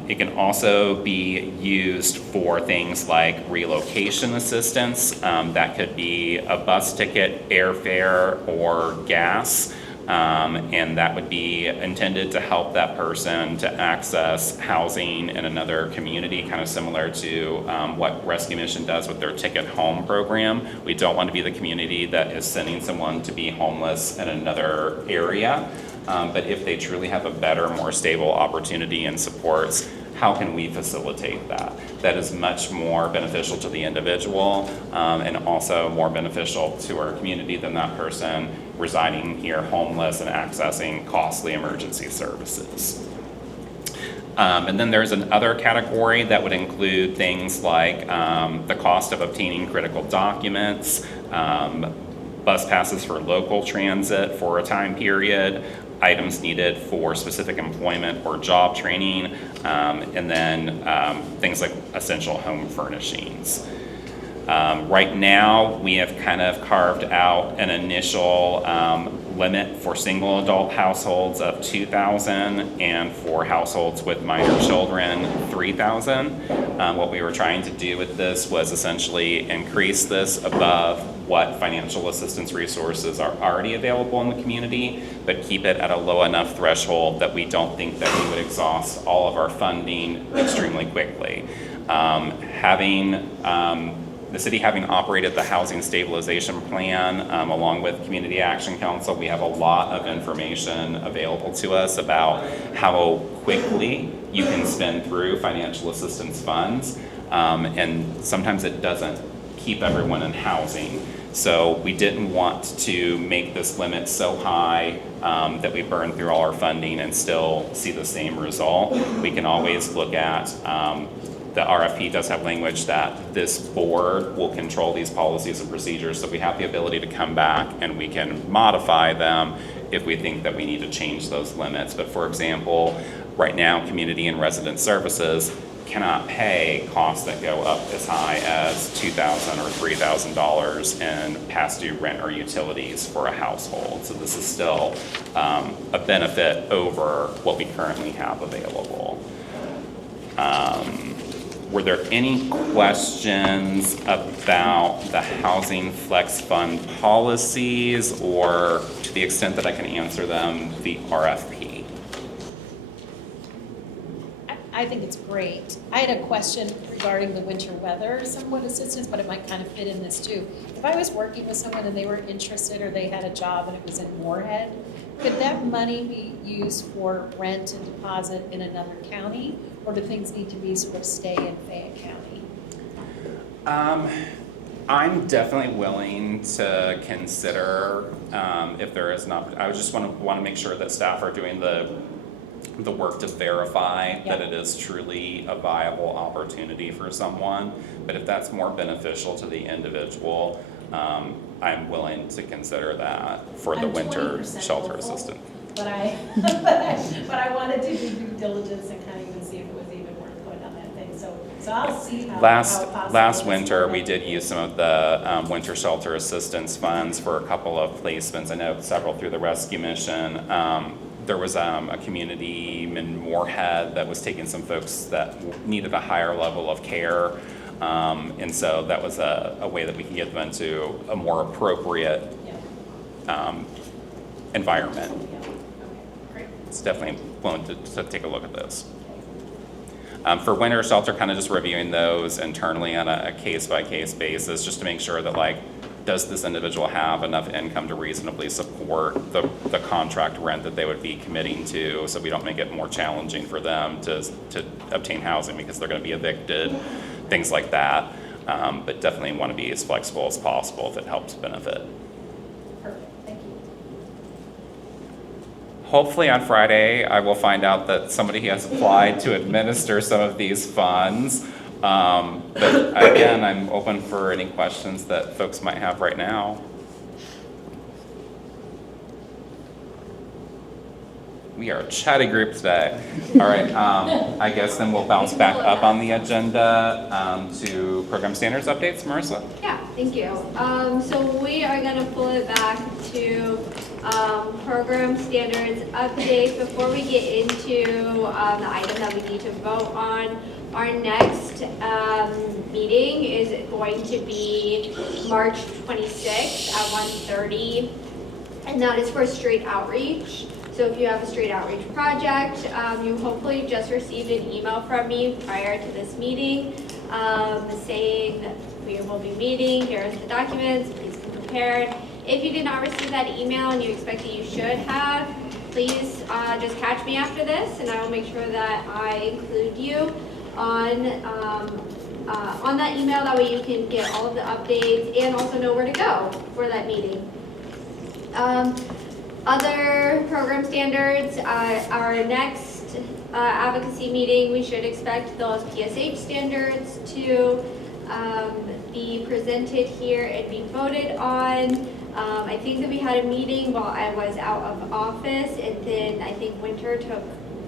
It can also be used for things like relocation assistance. That could be a bus ticket, airfare, or gas. And that would be intended to help that person to access housing in another community, kind of similar to what Rescue Mission does with their Ticket Home program. We don't want to be the community that is sending someone to be homeless in another area, but if they truly have a better, more stable opportunity and supports, how can we facilitate that? That is much more beneficial to the individual and also more beneficial to our community than that person residing here homeless and accessing costly emergency services. And then there's another category that would include things like the cost of obtaining critical documents, bus passes for local transit for a time period, items needed for specific employment or job training, and then things like essential home furnishings. Right now, we have kind of carved out an initial limit for single adult households of $2,000 and for households with minor children, $3,000. What we were trying to do with this was essentially increase this above what financial assistance resources are already available in the community, but keep it at a low enough threshold that we don't think that we would exhaust all of our funding extremely quickly. The city having operated the Housing Stabilization Plan along with Community Action Council, we have a lot of information available to us about how quickly you can spend through financial assistance funds, and sometimes it doesn't keep everyone in housing. So we didn't want to make this limit so high that we burn through all our funding and still see the same result. We can always look at the RFP does have language that this board will control these policies and procedures, so we have the ability to come back and we can modify them if we think that we need to change those limits. But for example, right now, community and resident services cannot pay costs that go up as high as $2,000 or $3,000 in past due rent or utilities for a household. So this is still a benefit over what we currently have available. Were there any questions about the Housing Flex Fund policies, or to the extent that I can answer them, the RFP? I think it's great. I had a question regarding the winter weather somewhat assistance, but it might kind of fit in this too. If I was working with someone and they were interested or they had a job and it was in Moorhead, could that money be used for rent and deposit in another county? Or do things need to be sort of stay in Fayette County? I'm definitely willing to consider if there is not. I just want to make sure that staff are doing the work to verify that it is truly a viable opportunity for someone. But if that's more beneficial to the individual, I'm willing to consider that for the winter shelter assistance. But I wanted to do due diligence and kind of even see if it was even worth going on that thing. So so I'll see how. Last how possible it is. winter, we did use some of the winter shelter assistance funds for a couple of placements. I know several through the rescue mission. There was a community in Moorhead that was taking some folks that needed a higher level of care. And so that was a way that we can get them into a more appropriate environment. Yeah, okay, great. It's definitely willing to take a look at this. For winter shelter, kind of just reviewing those internally on a case-by-case basis, just to make sure that, like, does this individual have enough income to reasonably support the contract rent that they would be committing to, so we don't make it more challenging for them to obtain housing because they're going to be evicted, things like that. But definitely want to be as flexible as possible if it helps benefit. Perfect, thank you. Hopefully on Friday, I will find out that somebody has applied to administer some of these funds. But again, I'm open for any questions that folks might have right now. We are a chatty group today. All right, I guess then we'll bounce back up on the agenda to program standards updates. Marissa? Yeah, thank you. So we are gonna pull it back to program standards updates. Before we get into the item that we need to vote on, our next meeting is going to be March 26th at 1:30, and that is for street outreach. So if you have a street outreach project, you hopefully just received an email from me prior to this meeting saying we will be meeting, here's the documents, please be prepared. If you did not receive that email and you expect that you should have, please just catch me after this and I will make sure that I include you on that email. That way you can get all of the updates and also know where to go for that meeting. Other program standards, our next advocacy meeting, we should expect those PSH standards to be presented here and be voted on. I think that we had a meeting while I was out of office, and then I think winter took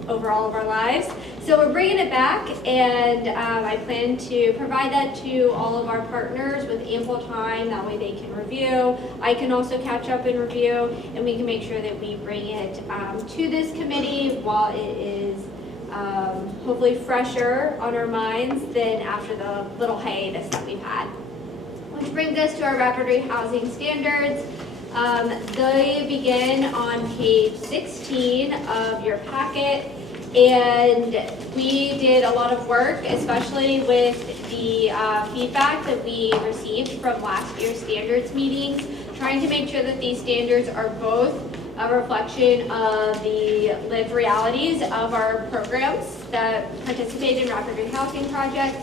over all of our lives. So we're bringing it back, and I plan to provide that to all of our partners with ample time. That way they can review. I can also catch up and review, and we can make sure that we bring it to this committee while it is hopefully fresher on our minds than after the little hiatus that we've had. Which brings us to our rapid rehousing standards. They begin on page 16 of your packet, and we did a lot of work, especially with the feedback that we received from last year's standards meetings, trying to make sure that these standards are both a reflection of the lived realities of our programs that participate in rapid rehousing projects,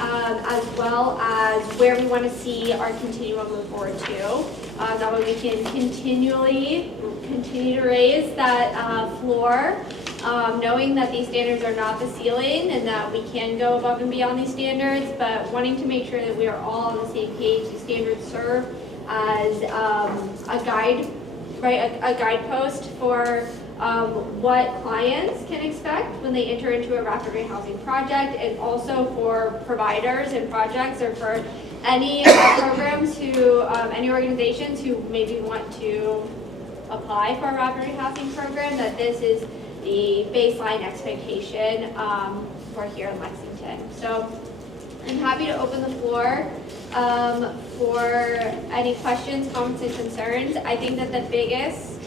as well as where we want to see our continuum move forward to. That way we can continue to raise that floor, knowing that these standards are not the ceiling and that we can go above and beyond these standards, but wanting to make sure that we are all on the same page. These standards serve as a guide, right? A guidepost for what clients can expect when they enter into a rapid rehousing project, and also for providers and projects, or for any programs who, any organizations who maybe want to apply for a rapid rehousing program, that this is the baseline expectation for here in Lexington. So I'm happy to open the floor for any questions, comments, and concerns. I think that the biggest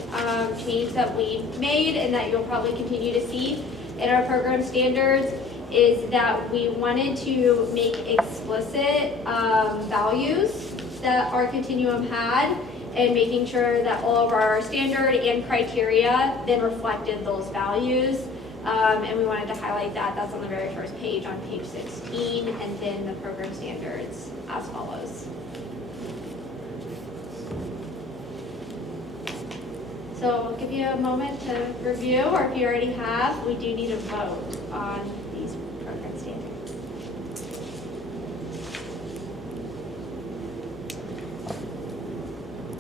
change that we made, and that you'll probably continue to see in our program standards, is that we wanted to make explicit values that our continuum had, and making sure that all of our standard and criteria then reflected those values. And we wanted to highlight that. That's on the very first page, on page 16, and then the program standards as follows. So I'll give you a moment to review, or if you already have, we do need a vote on these program standards.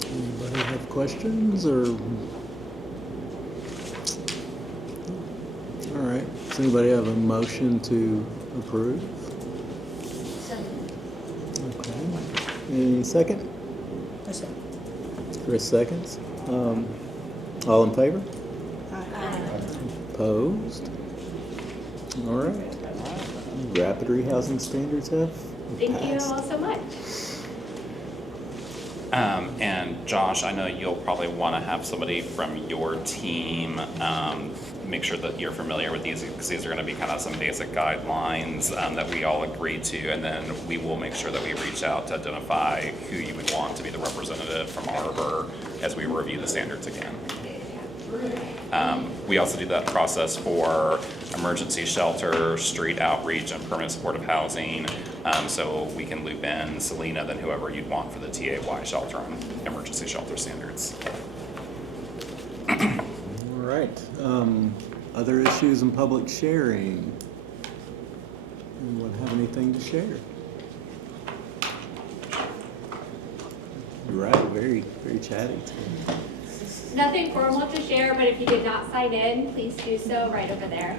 Anybody have questions, or? All right, does anybody have a motion to approve? Any second? I said, Chris seconds. All in favor? aye. Opposed? All right. Rapid rehousing standards have Thank you passed. all so much. And Josh, I know you'll probably want to have somebody from your team make sure that you're familiar with these, because these are going to be kind of some basic guidelines that we all agree to, and then we will make sure that we reach out to identify who you would want to be the representative from Arbor as we review the standards again. We also do that process for emergency shelter, street outreach, and permanent supportive housing. So we can loop in Selena, then whoever you'd want for the TAY shelter and emergency shelter standards. All right. Other issues in public sharing? Anyone have anything to share? You're right, very, very chatty. Nothing formal to share, but if you did not sign in, please do so right over there.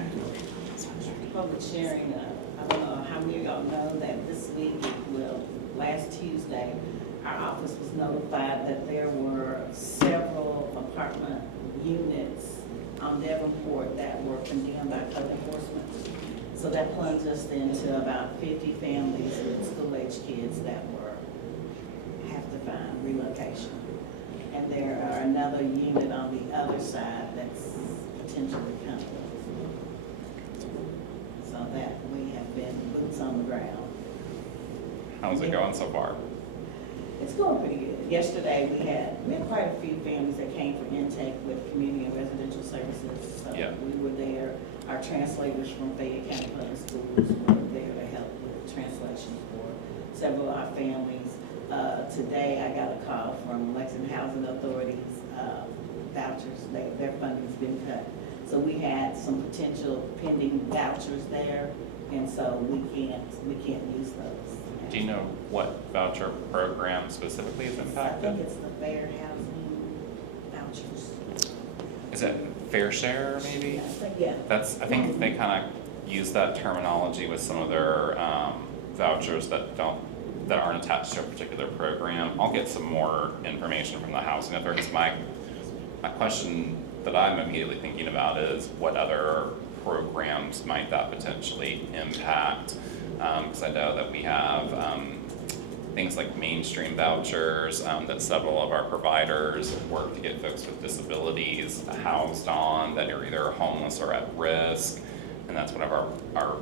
Public sharing, I don't know how many of y'all know that this week, well, last Tuesday, our office was notified that there were several apartment units on Devonport that were condemned by code enforcement. So that plunged us into about 50 families with school-age kids that have to find relocation. And there are another unit on the other side that's potentially coming. So that we have been boots on the ground. How's it going so far? It's going pretty good. Yesterday, we had quite a few families that came for intake with community and residential services. So Yeah. we were there. Our translators from Fayette County Public Schools were there to help with translation for several of our families. Today, I got a call from Lexington Housing Authority's vouchers. Their funding's been cut. So we had some potential pending vouchers there, and so we can't use those. Do you know what voucher program specifically is I think impacted? it's the fair housing vouchers. Is it Fair Share, maybe? Yeah. I think they kind of use that terminology with some of their vouchers that aren't attached to a particular program. I'll get some more information from the housing authorities. My question that I'm immediately thinking about is what other programs might that potentially impact? Because I know that we have things like mainstream vouchers that several of our providers work to get folks with disabilities housed on that are either homeless or at risk, and that's one of our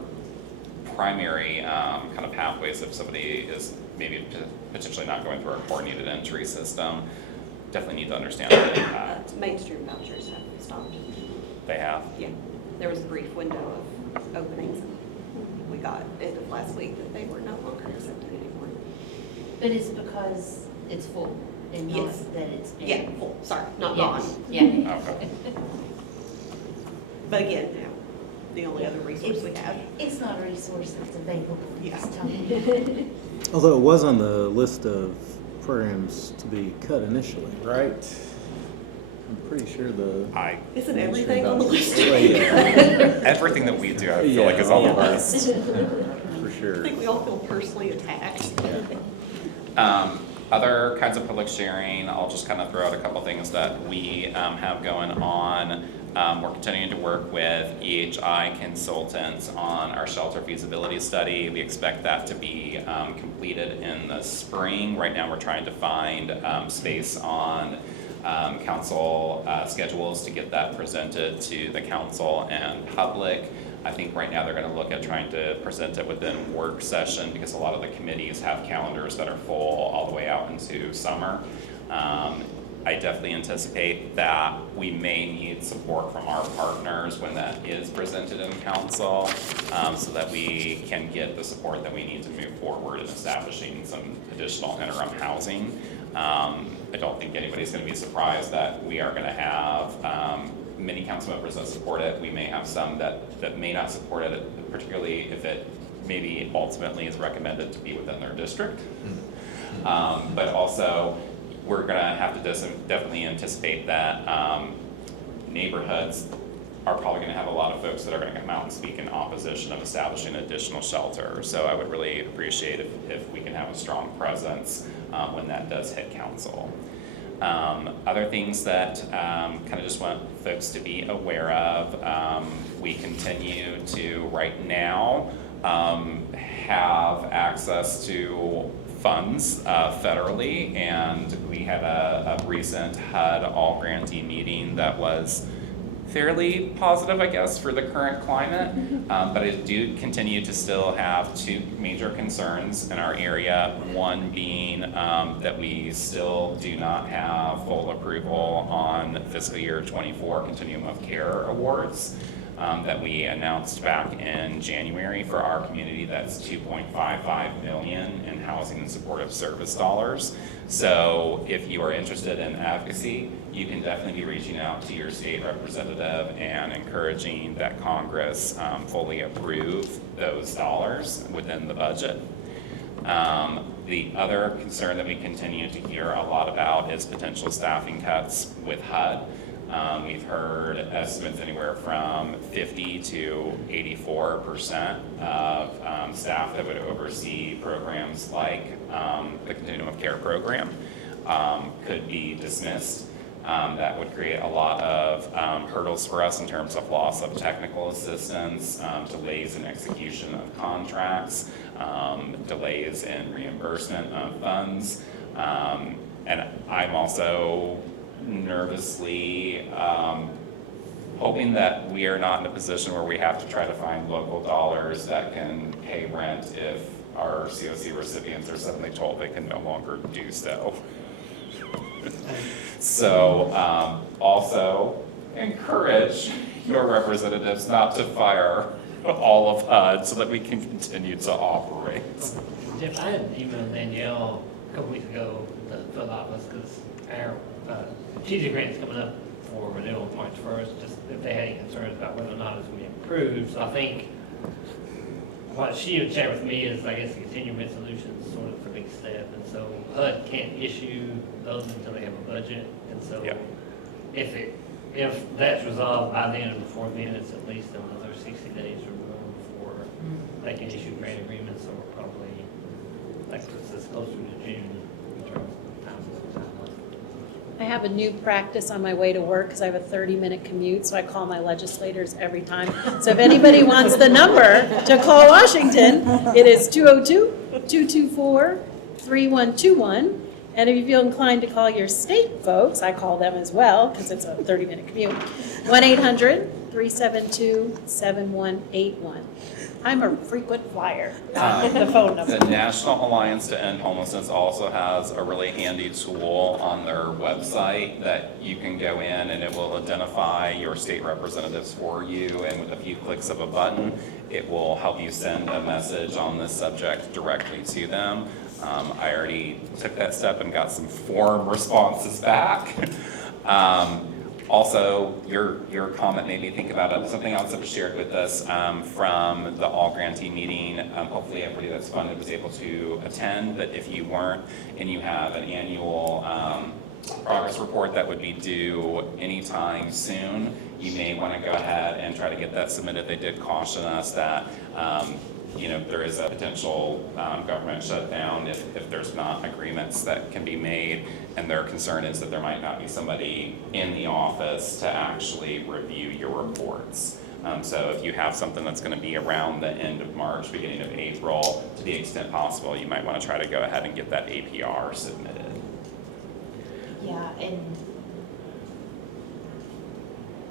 primary kind of pathways if somebody is maybe potentially not going through our coordinated entry system. Definitely need to understand that impact. Mainstream vouchers have stopped. They have. Yeah, there was a brief window of openings. We got end of last week that they were no longer accepted anymore. But it's because it's full and not Yes. that it's been. Yeah, full, sorry, not Yeah. gone. Yeah. Okay. But again, the only other resource we have. It's not a resource that's available Yeah. this time. Although it was on the list of programs to be cut initially, right? I'm pretty sure Isn't mainstream everything on the vouchers- list? Well, yeah, Everything that we do, I feel like, is on the Yeah. list. for I sure. think we all feel personally attacked. Other kinds of public sharing, I'll just kind of throw out a couple things that we have going on. We're continuing to work with EHI consultants on our shelter feasibility study. We expect that to be completed in the spring. Right now, we're trying to find space on council schedules to get that presented to the council and public. I think right now they're going to look at trying to present it within work session because a lot of the committees have calendars that are full all the way out into summer. I definitely anticipate that we may need support from our partners when that is presented in council, so that we can get the support that we need to move forward in establishing some additional interim housing. I don't think anybody's going to be surprised that we are going to have many council members that support it. We may have some that may not support it, particularly if it maybe ultimately is recommended to be within their district. But also, we're gonna have to definitely anticipate that neighborhoods are probably gonna have a lot of folks that are gonna come out and speak in opposition of establishing additional shelter. So I would really appreciate if we can have a strong presence when that does hit council. Other things that kind of just want folks to be aware of, we continue to right now have access to funds federally, and we had a recent HUD all grantee meeting that was fairly positive, I guess, for the current climate. But I do continue to still have two major concerns in our area. One being that we still do not have full approval on fiscal year 24 Continuum of Care awards that we announced back in January for our community. That's $2.55 million in housing and supportive service dollars. So if you are interested in advocacy, you can definitely be reaching out to your state representative and encouraging that Congress fully approve those dollars within the budget. The other concern that we continue to hear a lot about is potential staffing cuts with HUD. We've heard estimates anywhere from 50 to 84% of staff that would oversee programs like the Continuum of Care program could be dismissed. That would create a lot of hurdles for us in terms of loss of technical assistance, delays in execution of contracts, delays in reimbursement of funds. And I'm also nervously hoping that we are not in a position where we have to try to find local dollars that can pay rent if our COC recipients are suddenly told they can no longer do so. So also encourage your representatives not to fire all of HUD so that we can continue to operate. Jeff, I had emailed Danielle a couple weeks ago, the field office, because our strategic grant is coming up for renewal March 1st, just if they had any concerns about whether or not it's going to be approved. So I think what she would share with me is, I guess, the continuing solution is sort of the big step. And so HUD can't issue those until they have a budget. And so Yeah. if that's resolved by then or before then, it's at least another 60 days or more before they can issue grant agreements, or probably like this closer to June in terms of time. I have a new practice on my way to work because I have a 30-minute commute, so I call my legislators every time. So if anybody wants the number to call Washington, it is 202-224-3121. And if you feel inclined to call your state folks, I call them as well because it's a 30-minute commute, 1-800-372-7181. I'm a frequent flyer with the phone number. The National Alliance to End Homelessness also has a really handy tool on their website that you can go in, and it will identify your state representatives for you, and with a few clicks of a button, it will help you send a message on this subject directly to them. I already took that step and got some form responses back. Also, your comment made me think about something else that was shared with us from the all grantee meeting. Hopefully everybody that's funded was able to attend, but if you weren't and you have an annual progress report that would be due anytime soon, you may want to go ahead and try to get that submitted. They did caution us that there is a potential government shutdown if there's not agreements that can be made, and their concern is that there might not be somebody in the office to actually review your reports. So if you have something that's going to be around the end of March, beginning of April, to the extent possible, you might want to try to go ahead and get that APR submitted. Yeah, and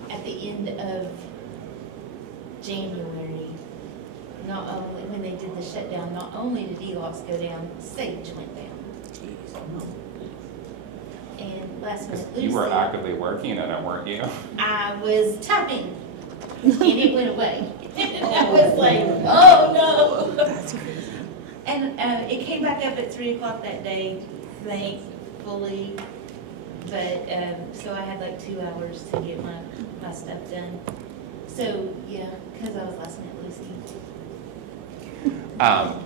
at the end of January, not only, when they did the shutdown, not only did ELOS go down, Sage went down. And last minute Lucy. You were actively working in it, weren't you? I was typing, and it went away. And I was like, oh no. That's crazy. And it came back up at 3 o'clock that day, thankfully. But, so I had like 2 hours to get my stuff done. So, yeah, because I was last minute Lucy.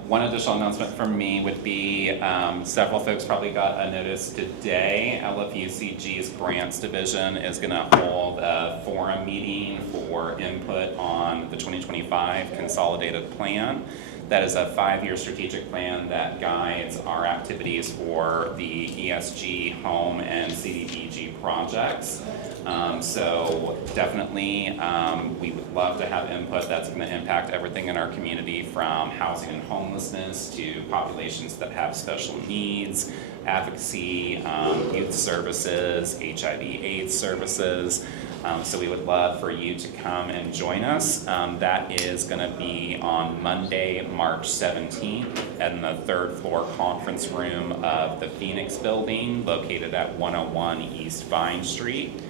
One additional announcement from me would be, several folks probably got a notice today. LFUCG's Grants Division is gonna hold a forum meeting for input on the 2025 Consolidated Plan. That is a 5-year strategic plan that guides our activities for the ESG, home, and CDBG projects. So definitely, we would love to have input that's going to impact everything in our community, from housing and homelessness to populations that have special needs, advocacy, youth services, HIV/AIDS services. So we would love for you to come and join us. That is going to be on Monday, March 17th in the 3rd floor conference room of the Phoenix Building, located at 101 East Vine Street.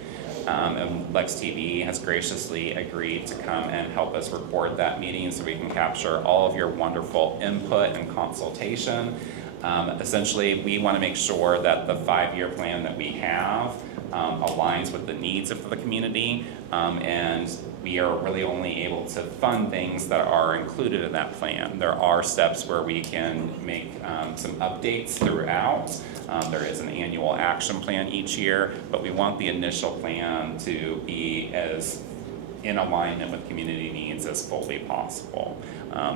And Lex TV has graciously agreed to come and help us record that meeting so we can capture all of your wonderful input and consultation. Essentially, we want to make sure that the 5-year plan that we have aligns with the needs of the community, and we are really only able to fund things that are included in that plan. There are steps where we can make some updates throughout. There is an annual action plan each year, but we want the initial plan to be as in alignment with community needs as fully possible.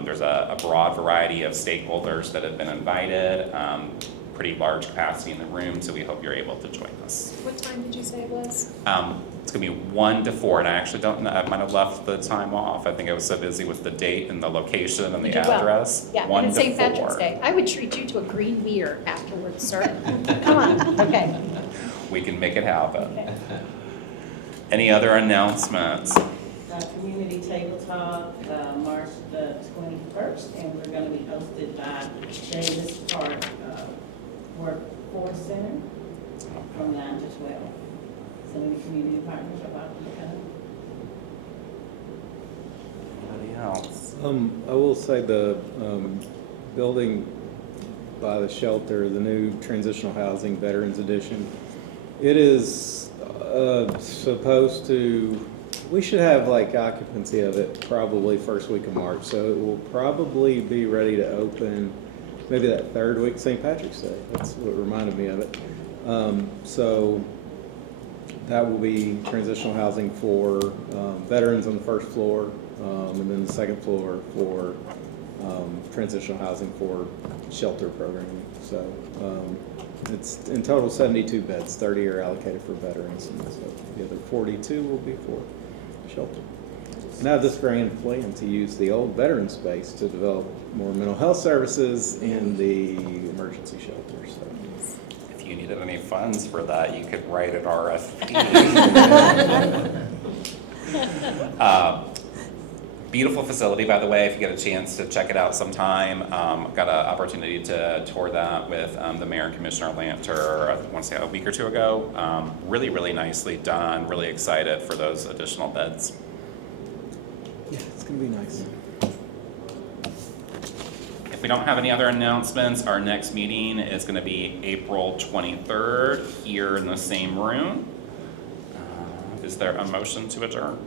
There's a broad variety of stakeholders that have been invited, pretty large capacity in the room, so we hope you're able to join us. What time did you say it was? It's gonna be 1 to 4, and I actually don't know, I might have left the time off. I think I was so busy with the date and the location and the You did well. address. Yeah, 1 and it's to St. Patrick's 4. Day. I would treat you to a green beer afterwards, sir. Come on, okay. We can make it happen. Okay. Any other announcements? Community Table Talk, March the 21st, and we're gonna be hosted by Davis Park Workforce Center from 9 to 12. So any community partners are welcome to come. Anybody else? I will say the building by the shelter, the new transitional housing Veterans Edition, it is supposed to, we should have like occupancy of it probably first week of March, so it will probably be ready to open maybe that 3rd week, St. Patrick's Day. That's what reminded me of it. So that will be transitional housing for veterans on the 1st floor, and then the 2nd floor for transitional housing for shelter programming. So it's in total 72 beds, 30 are allocated for veterans, and so the other 42 will be for shelter. Now this grand plan to use the old veteran space to develop more mental health services in the emergency shelter. So. If you needed any funds for that, you could write an RFP. Beautiful facility, by the way, if you get a chance to check it out sometime. Got an opportunity to tour that with the Mayor and Commissioner Lanter, I want to say a week or 2 ago. Really, really nicely done. Really excited for those additional beds. Yeah, it's gonna be nice. If we don't have any other announcements, our next meeting is going to be April 23rd here in the same room. Is there a motion to adjourn?